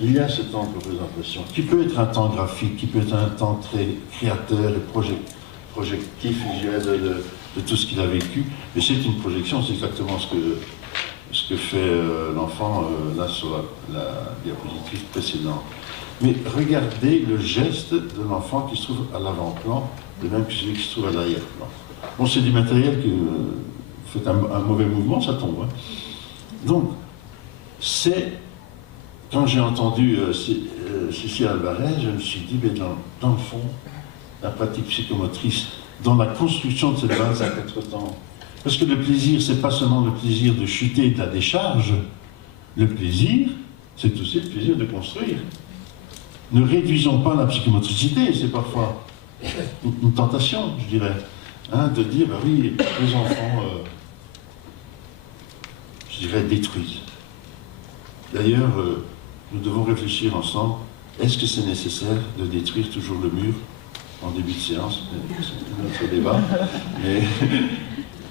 il y a ce temps de représentation qui peut être un temps graphique, qui peut être un temps très créateur et projectif visuel de tout ce qu'il a vécu. Mais c'est une projection, c'est exactement ce que fait l'enfant là sur la diapositive précédente. Mais regardez le geste de l'enfant qui se trouve à l'avant-plan, de même que celui qui se trouve à l'arrière-plan. Bon, c'est du matériel que vous faites un mauvais mouvement, ça tombe. Hein. Donc, c'est quand j'ai entendu Cécile Alvarez, je me suis dit, mais dans le fond, la pratique psychomotrice, dans la construction de cette base à 4 ans, parce que le plaisir, c'est pas seulement le plaisir de chuter de la décharge, le plaisir, c'est aussi le plaisir de construire. Ne réduisons pas la psychomotricité, c'est parfois une tentation, je dirais, hein, de dire, bah oui, les enfants, je dirais, détruisent. D'ailleurs, nous devons réfléchir ensemble, est-ce que c'est nécessaire de détruire toujours le mur en début de séance? C'est notre débat, mais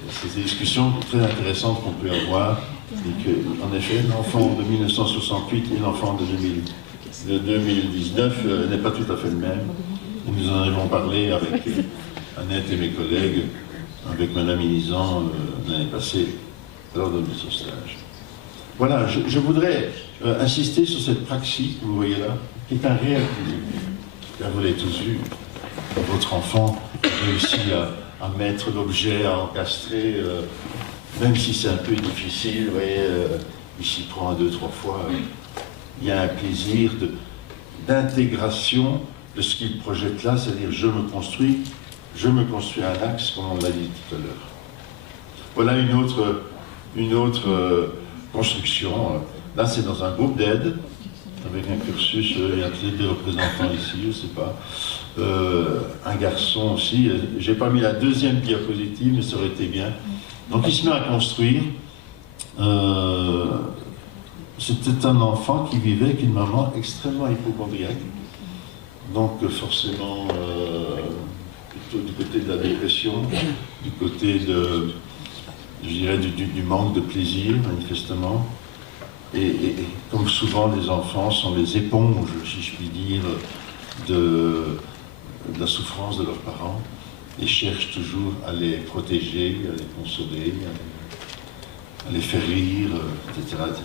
c'est des discussions très intéressantes qu'on peut avoir, et que, en effet, l'enfant de 1968 et l'enfant de 2019 n'est pas tout à fait le même. Et nous en avons parlé avec Annette et mes collègues, avec Madame Inizan l'année passée, lors de notre stage. Voilà, je voudrais insister sur cette praxis que vous voyez là, qui est un réel plaisir. Car vous l'avez tous vu, votre enfant réussit à mettre l'objet, à encastrer, même si c'est un peu difficile, vous voyez, il s'y prend 2, 3 fois. Il y a un plaisir d'intégration de ce qu'il projette là, c'est-à-dire je me construis un axe, comme on l'a dit tout à l'heure. Voilà une autre construction. Là, c'est dans un groupe d'aide, avec un cursus, il y a peut-être des représentants ici, je ne sais pas. Un garçon aussi, j'ai pas mis la deuxième diapositive, mais ça aurait été bien. Donc il se met à construire. C'était un enfant qui vivait avec une maman extrêmement hypocondriaque. Donc forcément, plutôt du côté de la dépression, du côté de, je dirais, du manque de plaisir, manifestement. Et comme souvent, les enfants sont les éponges, si je puis dire, de la souffrance de leurs parents, et cherchent toujours à les protéger, à les consoler, à les faire rire, etc., etc.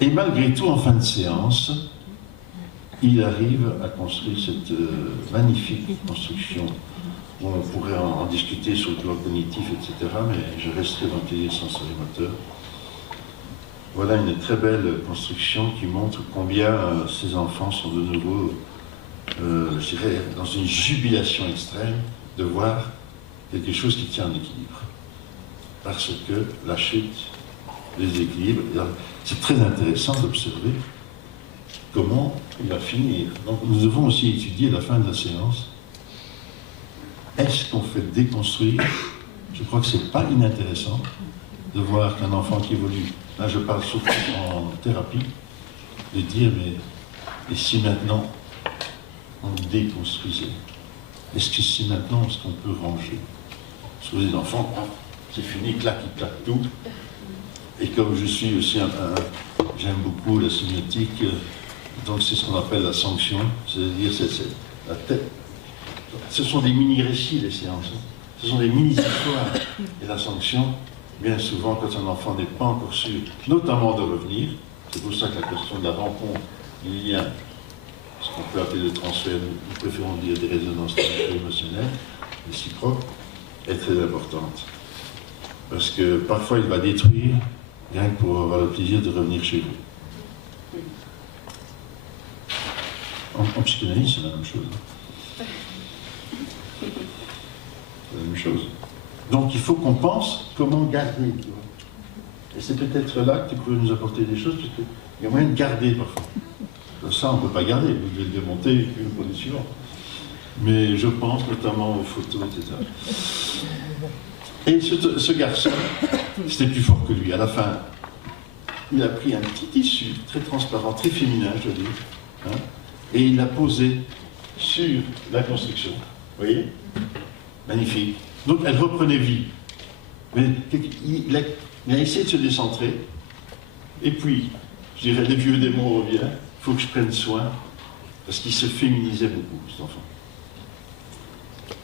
Et malgré tout, en fin de séance, il arrive à construire cette magnifique construction. Bon, on pourrait en discuter sur le plan cognitif, etc., mais je resterai dans le plaisir sensorimoteur. Voilà une très belle construction qui montre combien ces enfants sont de nouveau, je dirais, dans une jubilation extrême de voir quelque chose qui tient en équilibre. Parce que la chute les équilibres, c'est très intéressant d'observer comment il va finir. Donc nous devons aussi étudier à la fin de la séance. Est-ce qu'on fait déconstruire? Je crois que c'est pas inintéressant de voir qu'un enfant qui évolue, là je parle surtout en thérapie, de dire mais et si maintenant on déconstruisait? Est-ce que si maintenant est-ce qu'on peut ranger? Parce que les enfants, c'est fini, clac, ils claquent tout. Et comme je suis aussi j'aime beaucoup la sémiotique, donc c'est ce qu'on appelle la sanction, c'est-à-dire c'est la tête. Ce sont des mini-récits, les séances. Ce sont des mini-histoires. Et la sanction, bien souvent, quand un enfant n'est pas encore sûr, notamment de revenir, c'est pour ça que la question de la rencontre, il y a ce qu'on peut appeler le transfert, nous préférons dire des résonances émotionnelles, réciproques, est très importante. Parce que parfois, il va détruire, rien que pour avoir le plaisir de revenir chez lui. En psychanalyse, c'est la même chose. C'est la même chose. Donc il faut qu'on pense comment garder. Tu vois. Et c'est peut-être là que tu peux nous apporter des choses, parce qu'il y a moyen de garder parfois. Ça, on ne peut pas garder, vous devez le démonter et puis le produit suivant. Mais je pense notamment aux photos, etc. Et ce garçon, c'était plus fort que lui. À la fin, il a pris un petit tissu très transparent, très féminin, je veux dire, hein, et il l'a posé sur la construction. Vous voyez? Magnifique. Donc elle reprenait vie. Mais il a essayé de se décentrer. Et puis, je dirais, les vieux démons reviennent. Il faut que je prenne soin. Parce qu'il se féminisait beaucoup, cet enfant.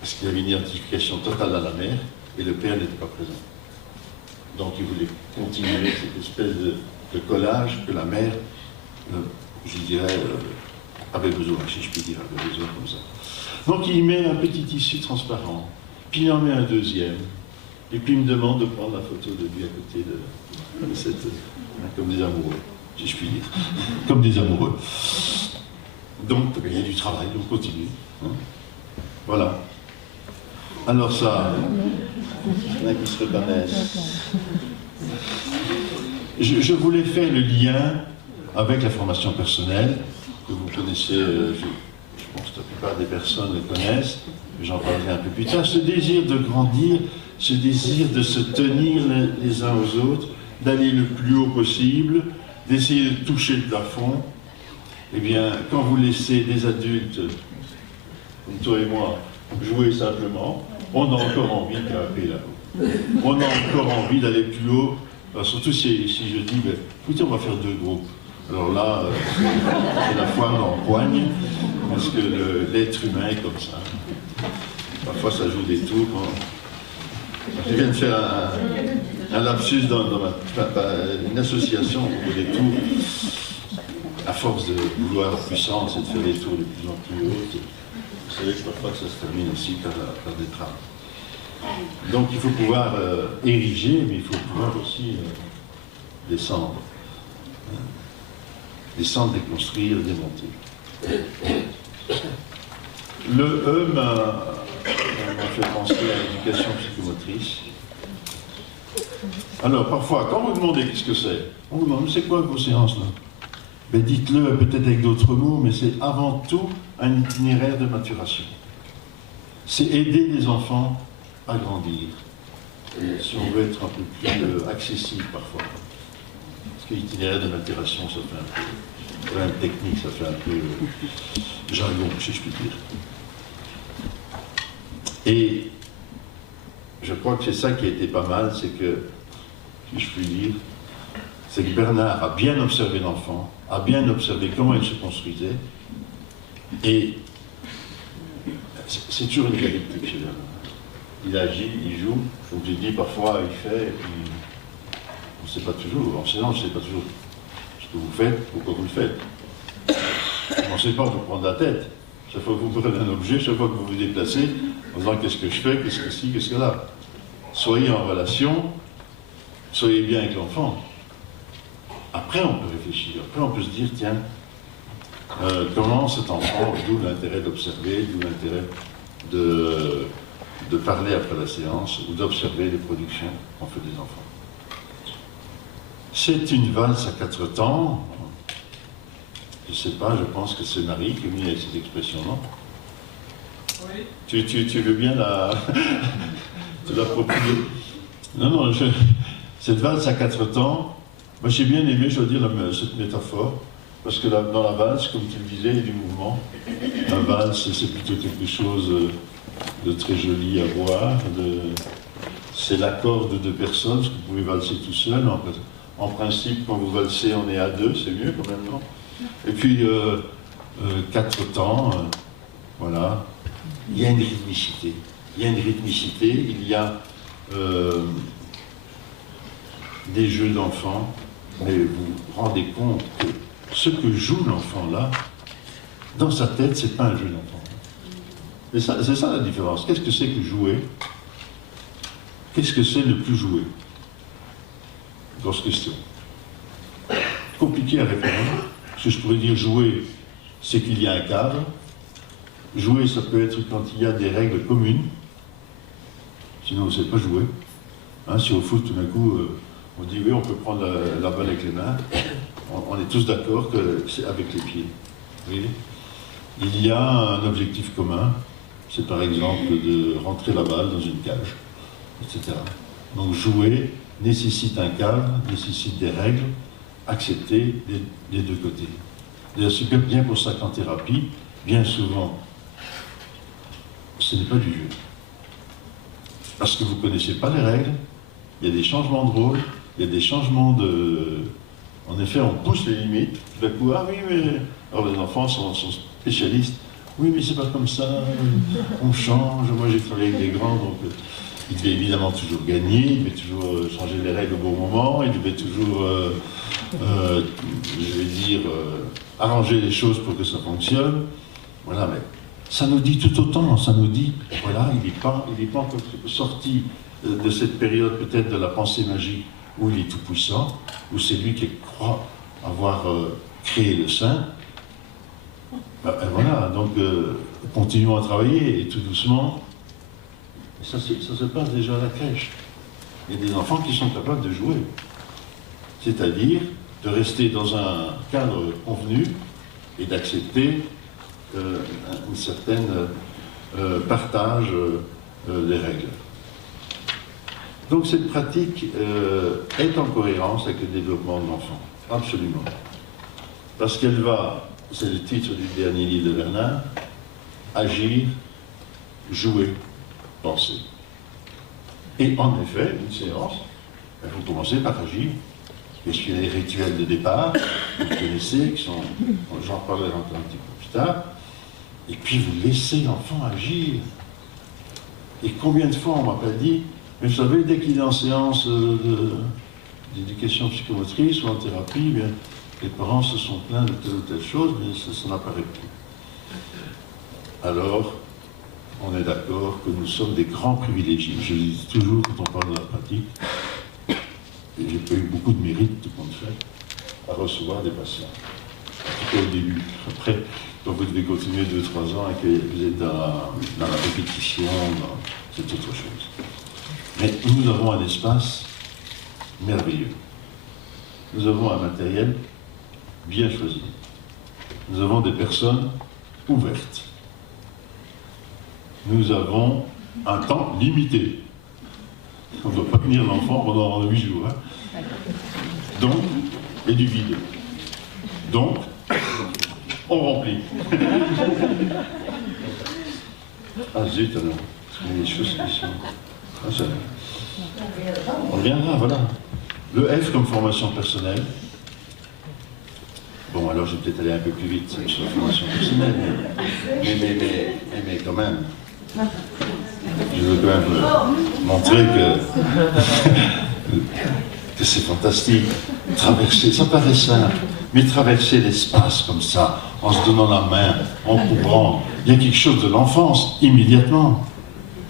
Parce qu'il avait une identification totale à la mère. Et le père n'était pas présent. Donc il voulait continuer cette espèce de collage que la mère, je dirais, avait besoin, si je puis dire, avait besoin comme ça. Donc il met un petit tissu transparent, puis il en met un deuxième, et puis il me demande de prendre la photo de lui à côté de cette, comme des amoureux. si je puis dire, comme des amoureux. Donc, il y a du travail, on continue. Hein. Voilà. Alors ça, il y en a qui se reconnaissent. Je voulais faire le lien avec la formation personnelle, que vous connaissez, je pense que la plupart des personnes le connaissent, mais j'en parlerai un peu plus tard. Ce désir de grandir, ce désir de se tenir les uns aux autres, d'aller le plus haut possible, d'essayer de toucher le plafond. Eh bien, quand vous laissez des adultes, comme toi et moi, jouer simplement, on a encore envie de grimper là-haut. On a encore envie d'aller plus haut. Alors, surtout si je dis, ben, écoutez, on va faire 2 groupes. Alors là, c'est la foire dans le poigne, parce que l'être humain est comme ça. Parfois, ça joue des tours. Je viens de faire un lapsus dans une association pour des tours. À force de vouloir la puissance et de faire des tours de plus en plus hautes, vous savez que parfois ça se termine aussi par des trames. Donc il faut pouvoir ériger, mais il faut pouvoir aussi descendre. Descendre, déconstruire, démonter. Le E m'a fait penser à l'éducation psychomotrice. Alors parfois, quand vous demandez qu'est-ce que c'est, on vous demande, c'est quoi vos séances là? Ben, dites-le peut-être avec d'autres mots, mais c'est avant tout un itinéraire de maturation. C'est aider les enfants à grandir. Et si on veut être un peu plus accessible parfois. Parce que l'itinéraire de maturation, ça fait un peu problème technique, ça fait un peu jargon, si je puis dire. Et je crois que c'est ça qui a été pas mal, c'est que, si je puis dire, c'est que Bernard a bien observé l'enfant, a bien observé comment il se construisait, et c'est toujours une dialectique chez Bernard. Il agit, il joue, comme j'ai dit, parfois il fait, et puis on ne sait pas toujours, enseignant, je ne sais pas toujours ce que vous faites, pourquoi vous le faites. On ne sait pas vous prendre la tête. Chaque fois que vous prenez un objet, chaque fois que vous vous déplacez, en disant qu'est-ce que je fais, qu'est-ce que ci, qu'est-ce que là. Soyez en relation, soyez bien avec l'enfant. Après, on peut réfléchir. Après, on peut se dire, tiens, comment cet enfant, d'où l'intérêt d'observer, d'où l'intérêt de parler après la séance, ou d'observer les productions qu'on fait des enfants. C'est une valse à 4 temps. Je ne sais pas, je pense que c'est Marie qui a mis cette expression, non? Oui. Tu veux bien te l'approprier? Non, cette valse à 4 temps, moi j'ai bien aimé, je dois dire, cette métaphore, parce que dans la valse, comme tu le disais, il y a du mouvement. La valse, c'est plutôt quelque chose de très joli à voir. C'est l'accord de 2 personnes, parce que vous pouvez valser tout seul. En principe, quand vous valsez, on est à 2, c'est mieux quand même, non? Et puis, 4 temps, voilà. Il y a une rythmicité. Il y a une rythmicité, il y a des jeux d'enfants, mais vous vous rendez compte que ce que joue l'enfant là, dans sa tête, c'est pas un jeu d'enfant. C'est ça la différence. Qu'est-ce que c'est que jouer? Qu'est-ce que c'est ne plus jouer? Grosse question. Compliqué à répondre. Ce que je pourrais dire jouer, c'est qu'il y a un cadre. Jouer, ça peut être quand il y a des règles communes. Sinon, vous ne savez pas jouer. Hein, si au foot, tout d'un coup, on dit oui, on peut prendre la balle avec les mains, on est tous d'accord que c'est avec les pieds. Vous voyez ? Il y a un objectif commun, c'est par exemple de rentrer la balle dans une cage, etc. Donc jouer nécessite un cadre, nécessite des règles acceptées des 2 côtés. D'ailleurs, c'est bien pour ça qu'en thérapie, bien souvent, ce n'est pas du jeu. Parce que vous ne connaissez pas les règles, il y a des changements de rôle, il y a des changements de... En effet, on pousse les limites. Tout d'un coup, ah oui, mais... Alors les enfants sont spécialistes. Oui, mais c'est pas comme ça, on change. Moi, j'ai travaillé avec des grands, donc ils devaient évidemment toujours gagner, ils devaient toujours changer les règles au bon moment, ils devaient toujours, je vais dire, arranger les choses pour que ça fonctionne. Voilà, mais ça nous dit tout autant, ça nous dit, voilà, il n'est pas encore sorti de cette période peut-être de la pensée magique où il est tout puissant, où c'est lui qui croit avoir créé le sein, ben voilà, donc continuons à travailler et tout doucement. Ça se passe déjà à la crèche. Il y a des enfants qui sont capables de jouer. C'est-à-dire de rester dans un cadre convenu et d'accepter un certain partage des règles. Donc cette pratique est en cohérence avec le développement de l'enfant, absolument. Parce qu'elle va, c'est le titre du dernier livre de Bernard, agir, jouer, penser. Et en effet, une séance, il faut commencer par agir. Puisqu'il y a les rituels de départ, que vous connaissez, qui sont, j'en parlerai un petit peu plus tard, et puis vous laissez l'enfant agir. Et combien de fois on m'a pas dit, mais vous savez, dès qu'il est en séance d'éducation psychomotrice ou en thérapie, bien, les parents se sont plaints de telle ou telle chose, mais ça n'apparaît plus. Alors, on est d'accord que nous sommes des grands privilégiés. Je le dis toujours quand on parle de la pratique, et j'ai pas eu beaucoup de mérite, tout compte fait, à recevoir des patients. En tout cas au début. Après, quand vous devez continuer 2-3 ans et que vous êtes dans la répétition, c'est autre chose. Mais nous avons un espace merveilleux. Nous avons un matériel bien choisi. Nous avons des personnes ouvertes. Nous avons un temps limité. On ne doit pas tenir l'enfant pendant 8 jours. Hein. Donc, et du vide. Donc, on remplit. Ah zut alors, parce qu'il y a des choses qui sont... Ah, ça... On reviendra, voilà. Le F comme formation personnelle. Bon, alors je vais peut-être aller un peu plus vite sur la formation personnelle, mais quand même. Je veux quand même montrer que c'est fantastique. Traverser, ça paraît simple, mais traverser l'espace comme ça, en se donnant la main, en courant, il y a quelque chose de l'enfance, immédiatement.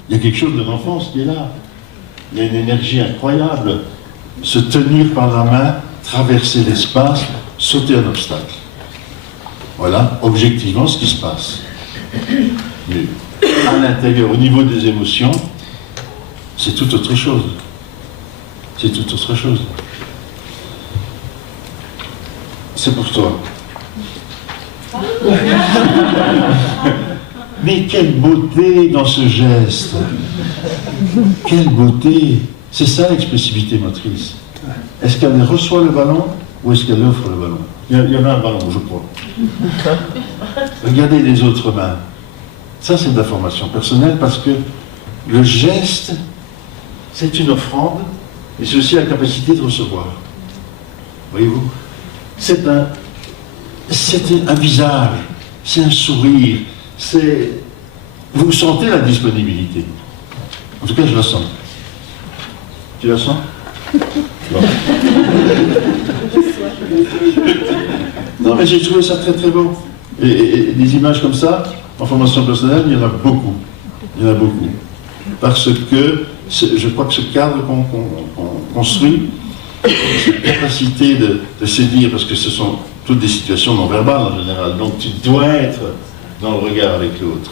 Il y a quelque chose de l'enfance qui est là. Il y a une énergie incroyable. Se tenir par la main, traverser l'espace, sauter un obstacle. Voilà, objectivement, ce qui se passe. Mais à l'intérieur, au niveau des émotions, c'est tout autre chose. C'est tout autre chose. C'est pour toi. Mais quelle beauté dans ce geste. Quelle beauté. C'est ça l'expressivité motrice. Est-ce qu'elle reçoit le ballon ou est-ce qu'elle offre le ballon? Il y avait un ballon, je crois. Regardez les autres mains. Ça, c'est de la formation personnelle parce que le geste, c'est une offrande et c'est aussi la capacité de recevoir. Voyez-vous? C'est un visage, c'est un sourire, c'est... Vous sentez la disponibilité. En tout cas, je la sens. Tu la sens? Bon. Non, mais j'ai trouvé ça très très beau. Et des images comme ça, en formation personnelle, il y en a beaucoup. Il y en a beaucoup. Parce que je crois que ce cadre qu'on construit, cette capacité de séduire, parce que ce sont toutes des situations non verbales en général, donc tu dois être dans le regard avec l'autre.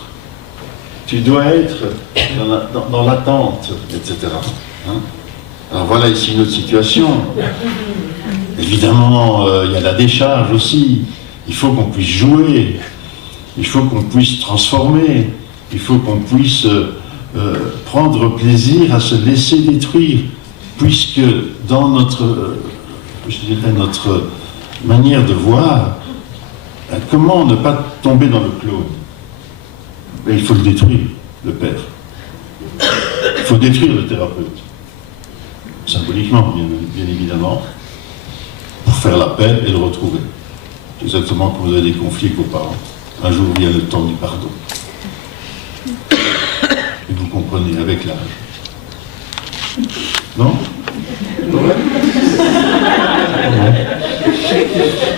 Tu dois être dans l'attente, etc. Hein? Alors voilà ici une autre situation. Évidemment, il y a la décharge aussi. Il faut qu'on puisse jouer. Il faut qu'on puisse transformer. Il faut qu'on puisse prendre plaisir à se laisser détruire. Puisque dans notre, je dirais, notre manière de voir, comment ne pas tomber dans le clone? Mais il faut le détruire, le père. Il faut détruire le thérapeute. Symboliquement, bien évidemment, pour faire la paix et le retrouver. C'est exactement quand vous avez des conflits avec vos parents. Un jour vient le temps du pardon. Et vous comprenez, avec l'âge. Non? Ouais.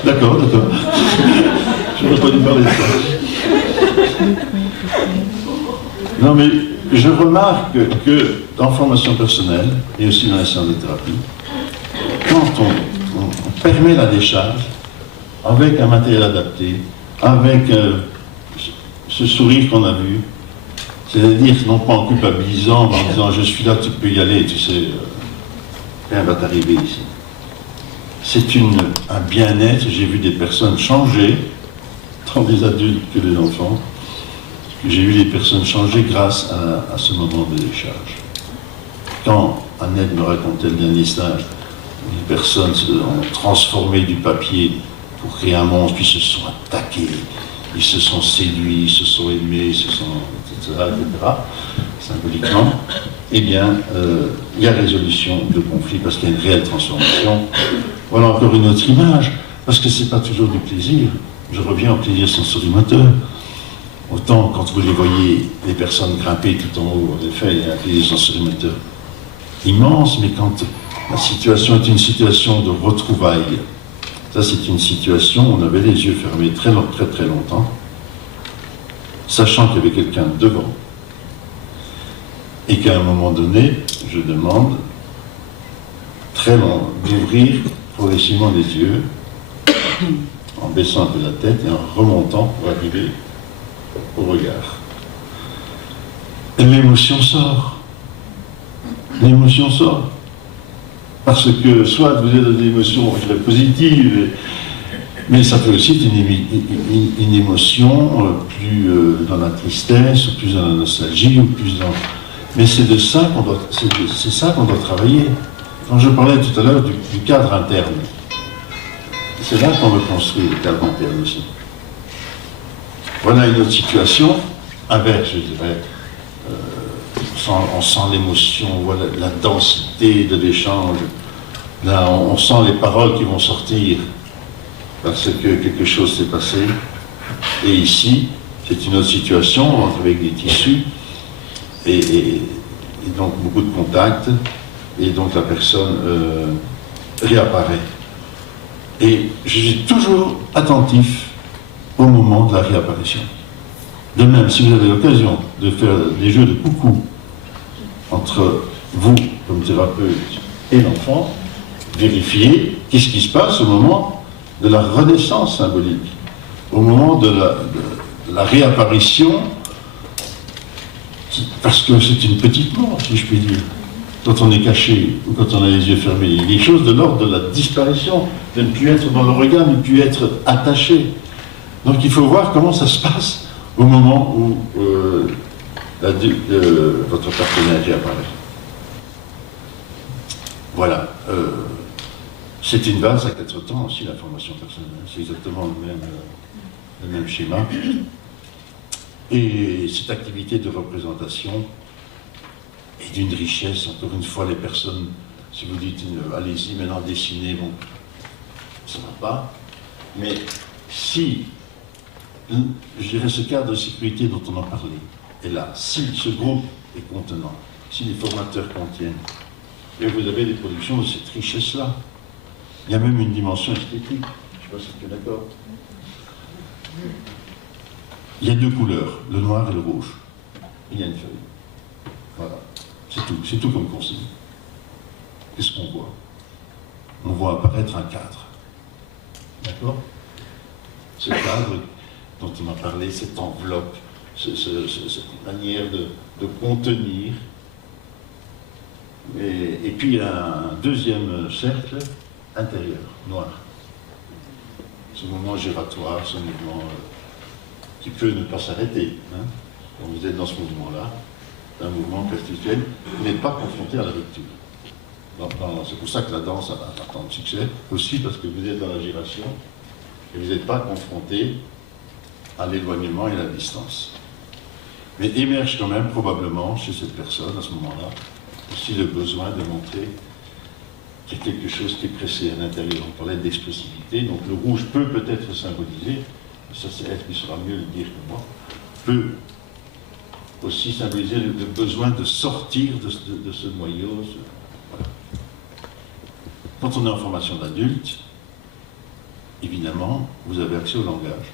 D'accord, d'accord. Je n'aurais pas dû parler de ça. Non, mais je remarque que dans la formation personnelle, et aussi dans la séance de thérapie, quand on permet la décharge avec un matériel adapté, avec ce sourire qu'on a vu, c'est-à-dire non pas en culpabilisant, mais en disant je suis là, tu peux y aller, tu sais, rien va t'arriver ici. C'est un bien-être, j'ai vu des personnes changer, tant des adultes que des enfants, j'ai vu des personnes changer grâce à ce moment de décharge. Quand Annette me racontait le dernier stage, les personnes ont transformé du papier pour créer un monstre, puis se sont attaqués, ils se sont séduits, ils se sont aimés, ils se sont, etc., symboliquement, eh bien, il y a résolution de conflit parce qu'il y a une réelle transformation. Voilà encore une autre image, parce que ce n'est pas toujours du plaisir. Je reviens au plaisir sensorimoteur. Autant quand vous les voyez, les personnes grimper tout en haut, en effet, il y a un plaisir sensorimoteur immense, mais quand la situation est une situation de retrouvailles, ça c'est une situation où on avait les yeux fermés très longtemps, sachant qu'il y avait quelqu'un devant, et qu'à un moment donné, je demande très long d'ouvrir progressivement les yeux, en baissant un peu la tête et en remontant pour arriver au regard. Et l'émotion sort. L'émotion sort. Parce que soit vous êtes dans des émotions positives, mais ça peut aussi être une émotion plus dans la tristesse, ou plus dans la nostalgie, ou plus dans... Mais c'est de ça qu'on doit, c'est ça qu'on doit travailler. Quand je parlais tout à l'heure du cadre interne, c'est là qu'on veut construire le cadre interne aussi. Voilà une autre situation, inverse, je dirais. On sent l'émotion, on voit la densité de l'échange. Là, on sent les paroles qui vont sortir parce que quelque chose s'est passé. Et ici, c'est une autre situation, avec des tissus, et donc beaucoup de contacts, et donc la personne réapparaît. Et je suis toujours attentif au moment de la réapparition. De même, si vous avez l'occasion de faire des jeux de coucou entre vous, comme thérapeute, et l'enfant, vérifiez qu'est-ce qui se passe au moment de la renaissance symbolique, au moment de la réapparition, parce que c'est une petite mort, si je puis dire. Quand on est caché ou quand on a les yeux fermés, il y a des choses de l'ordre de la disparition, de ne plus être dans le regard, de ne plus être attaché. Donc il faut voir comment ça se passe au moment où votre partenaire réapparaît. Voilà. C'est une base à 4 temps aussi, la formation personnelle. C'est exactement le même schéma. Et cette activité de représentation est d'une richesse. Encore une fois, les personnes, si vous dites allez-y maintenant dessinez, bon, ça ne va pas. Mais si, je dirais, ce cadre de sécurité dont on en parlait est là, si ce groupe est contenant, si les formateurs contiennent, et vous avez des productions de cette richesse-là, il y a même une dimension esthétique. Je ne sais pas si tu es d'accord. Il y a 2 couleurs, le noir et le rouge. Il y a une feuille. Voilà. C'est tout comme consigne. Qu'est-ce qu'on voit? On voit apparaître un cadre. D'accord? Ce cadre dont on a parlé, cette enveloppe, cette manière de contenir. Et puis un deuxième cercle intérieur, noir. Ce mouvement giratoire, ce mouvement qui peut ne pas s'arrêter. Hein. Quand vous êtes dans ce mouvement-là, un mouvement perpétuel, vous n'êtes pas confronté à la rupture. C'est pour ça que la danse a tant de succès, aussi parce que vous êtes dans la giration et vous n'êtes pas confronté à l'éloignement et à la distance. Mais émerge quand même probablement chez cette personne, à ce moment-là, aussi le besoin de montrer qu'il y a quelque chose qui est pressé à l'intérieur. On parlait d'expressivité, donc le rouge peut peut-être symboliser, ça c'est elle qui saura mieux le dire que moi, peut aussi symboliser le besoin de sortir de ce noyau. Voilà. Quand on est en formation d'adulte, évidemment, vous avez accès au langage.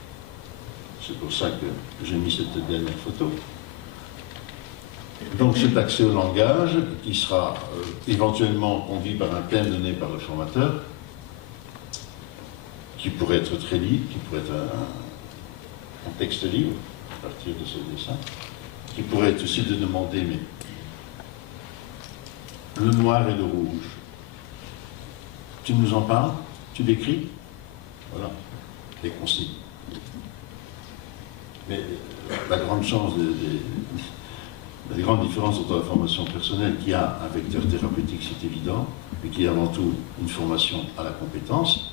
C'est pour ça que j'ai mis cette dernière photo. Donc cet accès au langage, qui sera éventuellement conduit par un thème donné par le formateur, qui pourrait être très libre, qui pourrait être un texte libre, à partir de ce dessin, qui pourrait être aussi de demander, mais le noir et le rouge, tu nous en parles? Tu décris? Voilà, les consignes. Mais la grande chance, la grande différence entre la formation personnelle qui a un vecteur thérapeutique, c'est évident, mais qui est avant tout une formation à la compétence,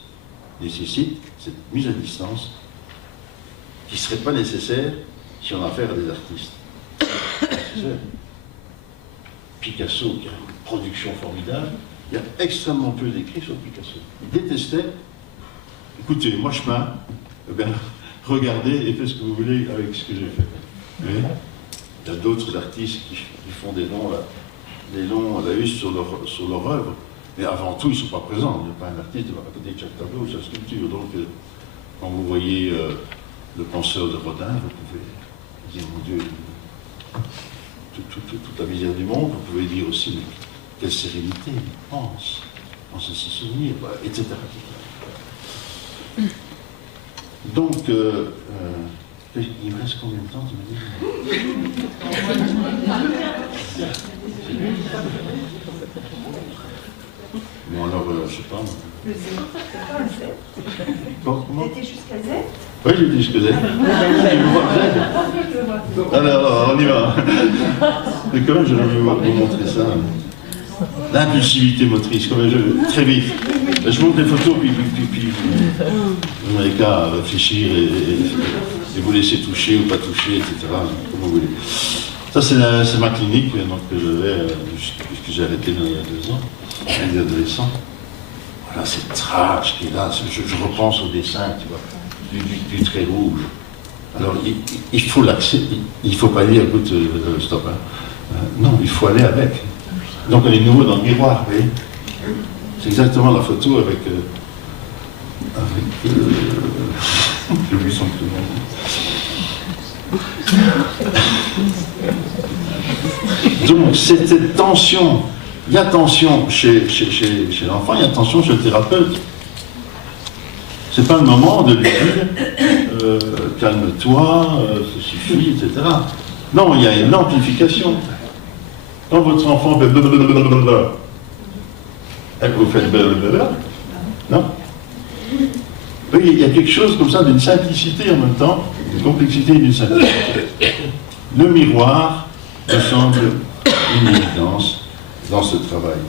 nécessite cette mise à distance qui ne serait pas nécessaire si on a affaire à des artistes. Picasso, qui a une production formidable, il y a extrêmement peu d'écrits sur Picasso. Il détestait, écoutez, moi je peins, eh bien, regardez et faites ce que vous voulez avec ce que j'ai fait. Mais il y a d'autres artistes qui font des noms à la husse sur leur œuvre, mais avant tout, ils ne sont pas présents. Il n'y a pas un artiste à côté de chaque tableau ou chaque sculpture. Donc, quand vous voyez le penseur de Rodin, vous pouvez dire, mon Dieu, toute la misère du monde, vous pouvez dire aussi, mais quelle sérénité, pense à ses souvenirs, etc. Donc, il me reste combien de temps, tu me dis? Bon, alors, je sais pas. Le Z. Comment? T'étais jusqu'à Z? Oui, j'étais jusqu'à Z. Alors, on y va. Mais quand même, j'aimerais vous montrer ça. L'impulsivité motrice, quand même, très vite. Je montre des photos, puis vous n'avez qu'à réfléchir et vous laisser toucher ou pas toucher, etc. Comme vous voulez. Ça, c'est ma clinique donc, que j'avais, puisque j'ai arrêté il y a 2 ans, avec des adolescents. Voilà, c'est trash qui est là. Je repense au dessin, tu vois, du trait rouge. Alors, il faut l'accepter. Il ne faut pas dire, écoute, stop. Hein. Non, il faut aller avec. Donc, on est nouveau dans le miroir, vous voyez. C'est exactement la photo avec j'ai oublié son prénom. Donc, c'est cette tension. Il y a tension chez l'enfant, il y a tension chez le thérapeute. C'est pas le moment de lui dire calme-toi, ça suffit, etc. Non, il y a une amplification. Quand votre enfant fait blablabla, vous faites blablabla, non? Oui, il y a quelque chose comme ça d'une simplicité en même temps, d'une complexité et d'une simplicité. Le miroir me semble une évidence dans ce travail.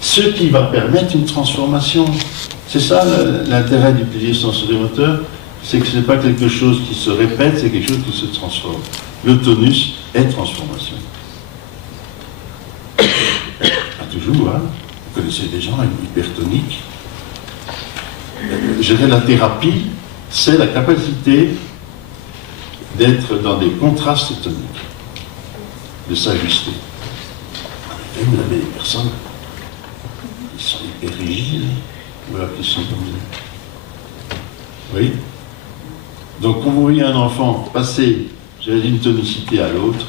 Ce qui va permettre une transformation. C'est ça l'intérêt du plaisir sensori-moteur, c'est que ce n'est pas quelque chose qui se répète, c'est quelque chose qui se transforme. Le tonus est transformation. Pas toujours, hein. Vous connaissez des gens hypertoniques. Je dirais la thérapie, c'est la capacité d'être dans des contrastes toniques, de s'ajuster. Et vous avez des personnes qui sont hyper rigides, ou alors qui sont comme ça. Oui. Donc quand vous voyez un enfant passer, j'allais dire, d'une tonicité à l'autre,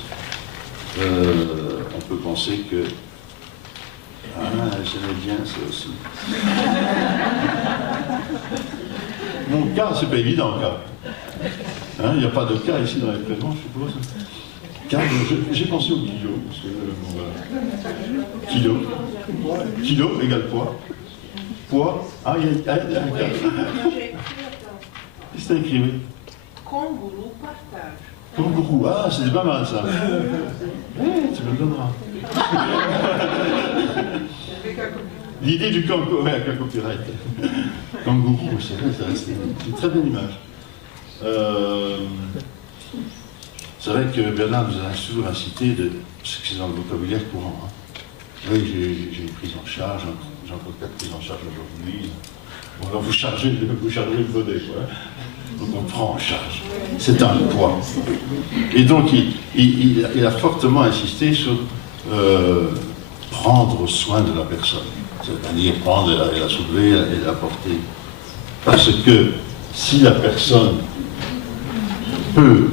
on peut penser que j'aimais bien ça aussi. Mon cas, c'est pas évident, cas. Il n'y a pas de cas ici dans les présents, je suppose. Car j'ai pensé au kilo, parce que kilo égale poids. Poids, il y a un cas. Qu'est-ce que t'as écrit, oui? Kangourou partage. Kangourou, c'est pas mal ça. Tu me le donneras. L'idée du kangourou, avec un copyright. Kangourou, c'est vrai, c'est une très belle image. C'est vrai que Bernard nous a toujours incité parce que c'est dans le vocabulaire courant. Hein. Oui, j'ai une prise en charge, j'ai encore 4 prises en charge aujourd'hui. Bon, alors vous chargez le bonnet, quoi. Donc on prend en charge. C'est un poids. Et donc il a fortement insisté sur prendre soin de la personne. C'est-à-dire prendre et la soulever et la porter. Parce que si la personne peut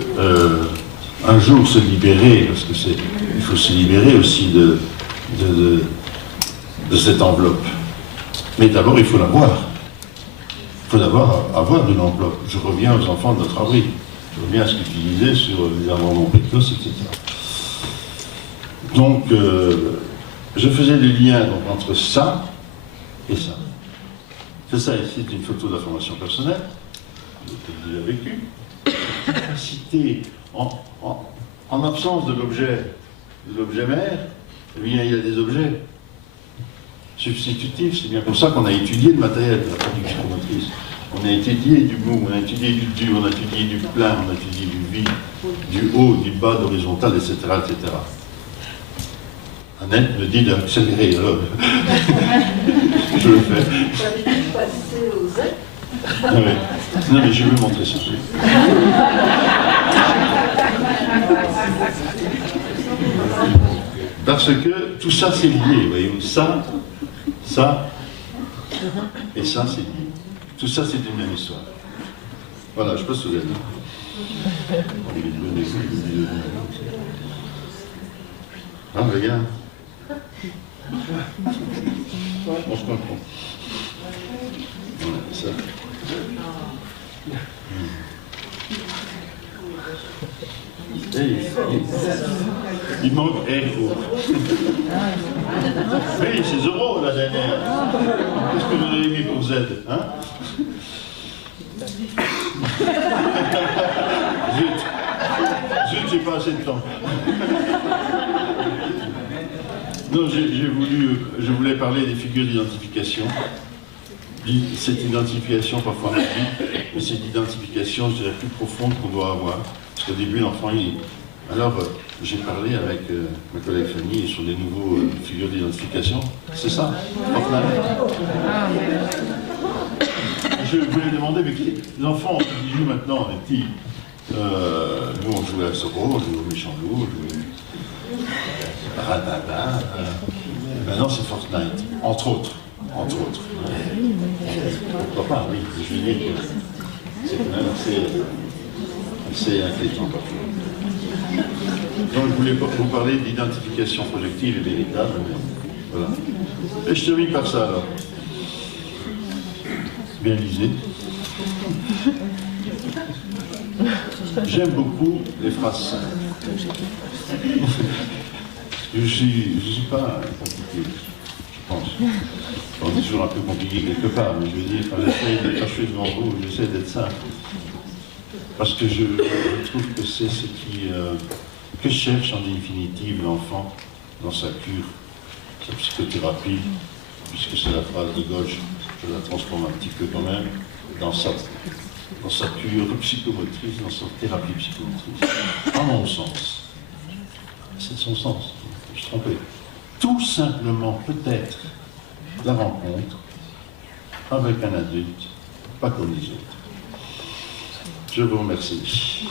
un jour se libérer, parce que il faut se libérer aussi de cette enveloppe. Mais d'abord, il faut la voir. Il faut d'abord avoir une enveloppe. Je reviens aux enfants de notre abri. Je reviens à ce que tu disais sur les abandons précoces, etc. Donc, je faisais le lien donc, entre ça et ça. C'est ça ici, c'est une photo d'information personnelle, que vous avez vécu. Cité en absence de l'objet mère, eh bien, il y a des objets substitutifs. C'est bien pour ça qu'on a étudié le matériel de la production motrice. On a étudié du mou, on a étudié du dur, on a étudié du plein, on a étudié du vide, du haut, du bas, d'horizontal, etc., etc. Annette me dit d'accélérer, alors je le fais. Ah oui. Non, mais je vais montrer ça. Parce que tout ça, c'est lié, voyez-vous. Ça, et ça, c'est lié. Tout ça, c'est une même histoire. Voilà, je pense que vous êtes là. Ah, regarde. On se comprend. Voilà, ça. Il manque Echo. Oui, c'est Zoro la dernière. Qu'est-ce que vous avez mis pour Z, hein? Zut, j'ai pas assez de temps. Non, je voulais parler des figures d'identification. Cette identification parfois rapide, mais cette identification, je dirais, plus profonde qu'on doit avoir. Parce qu'au début, l'enfant, Alors, j'ai parlé avec ma collègue Fanny sur des nouveaux figures d'identification. C'est ça, Fortnite. Je voulais demander, mais les enfants qui jouent maintenant, les petits, nous on jouait à Soro, on jouait au méchant loup, on jouait à Radada. Maintenant c'est Fortnite, entre autres. Pourquoi pas, oui, je veux dire que c'est quand même assez inquiétant parfois. Donc je voulais vous parler d'identification projective et véritable, mais voilà. Et je termine par ça alors. Bien lisé. J'aime beaucoup les phrases simples. Je suis pas compliqué, je pense. On est toujours un peu compliqué quelque part, mais je veux dire, quand je suis devant vous, j'essaie d'être simple. Parce que je trouve que c'est ce que cherche en définitive l'enfant dans sa cure, sa psychothérapie, puisque c'est la phrase de gauche, je la transforme un petit peu quand même, dans sa cure psychomotrice, dans sa thérapie psychomotrice. À mon sens, c'est son sens, je suis trompé. Tout simplement, peut-être, la rencontre avec un adulte, pas comme les autres. Je vous remercie.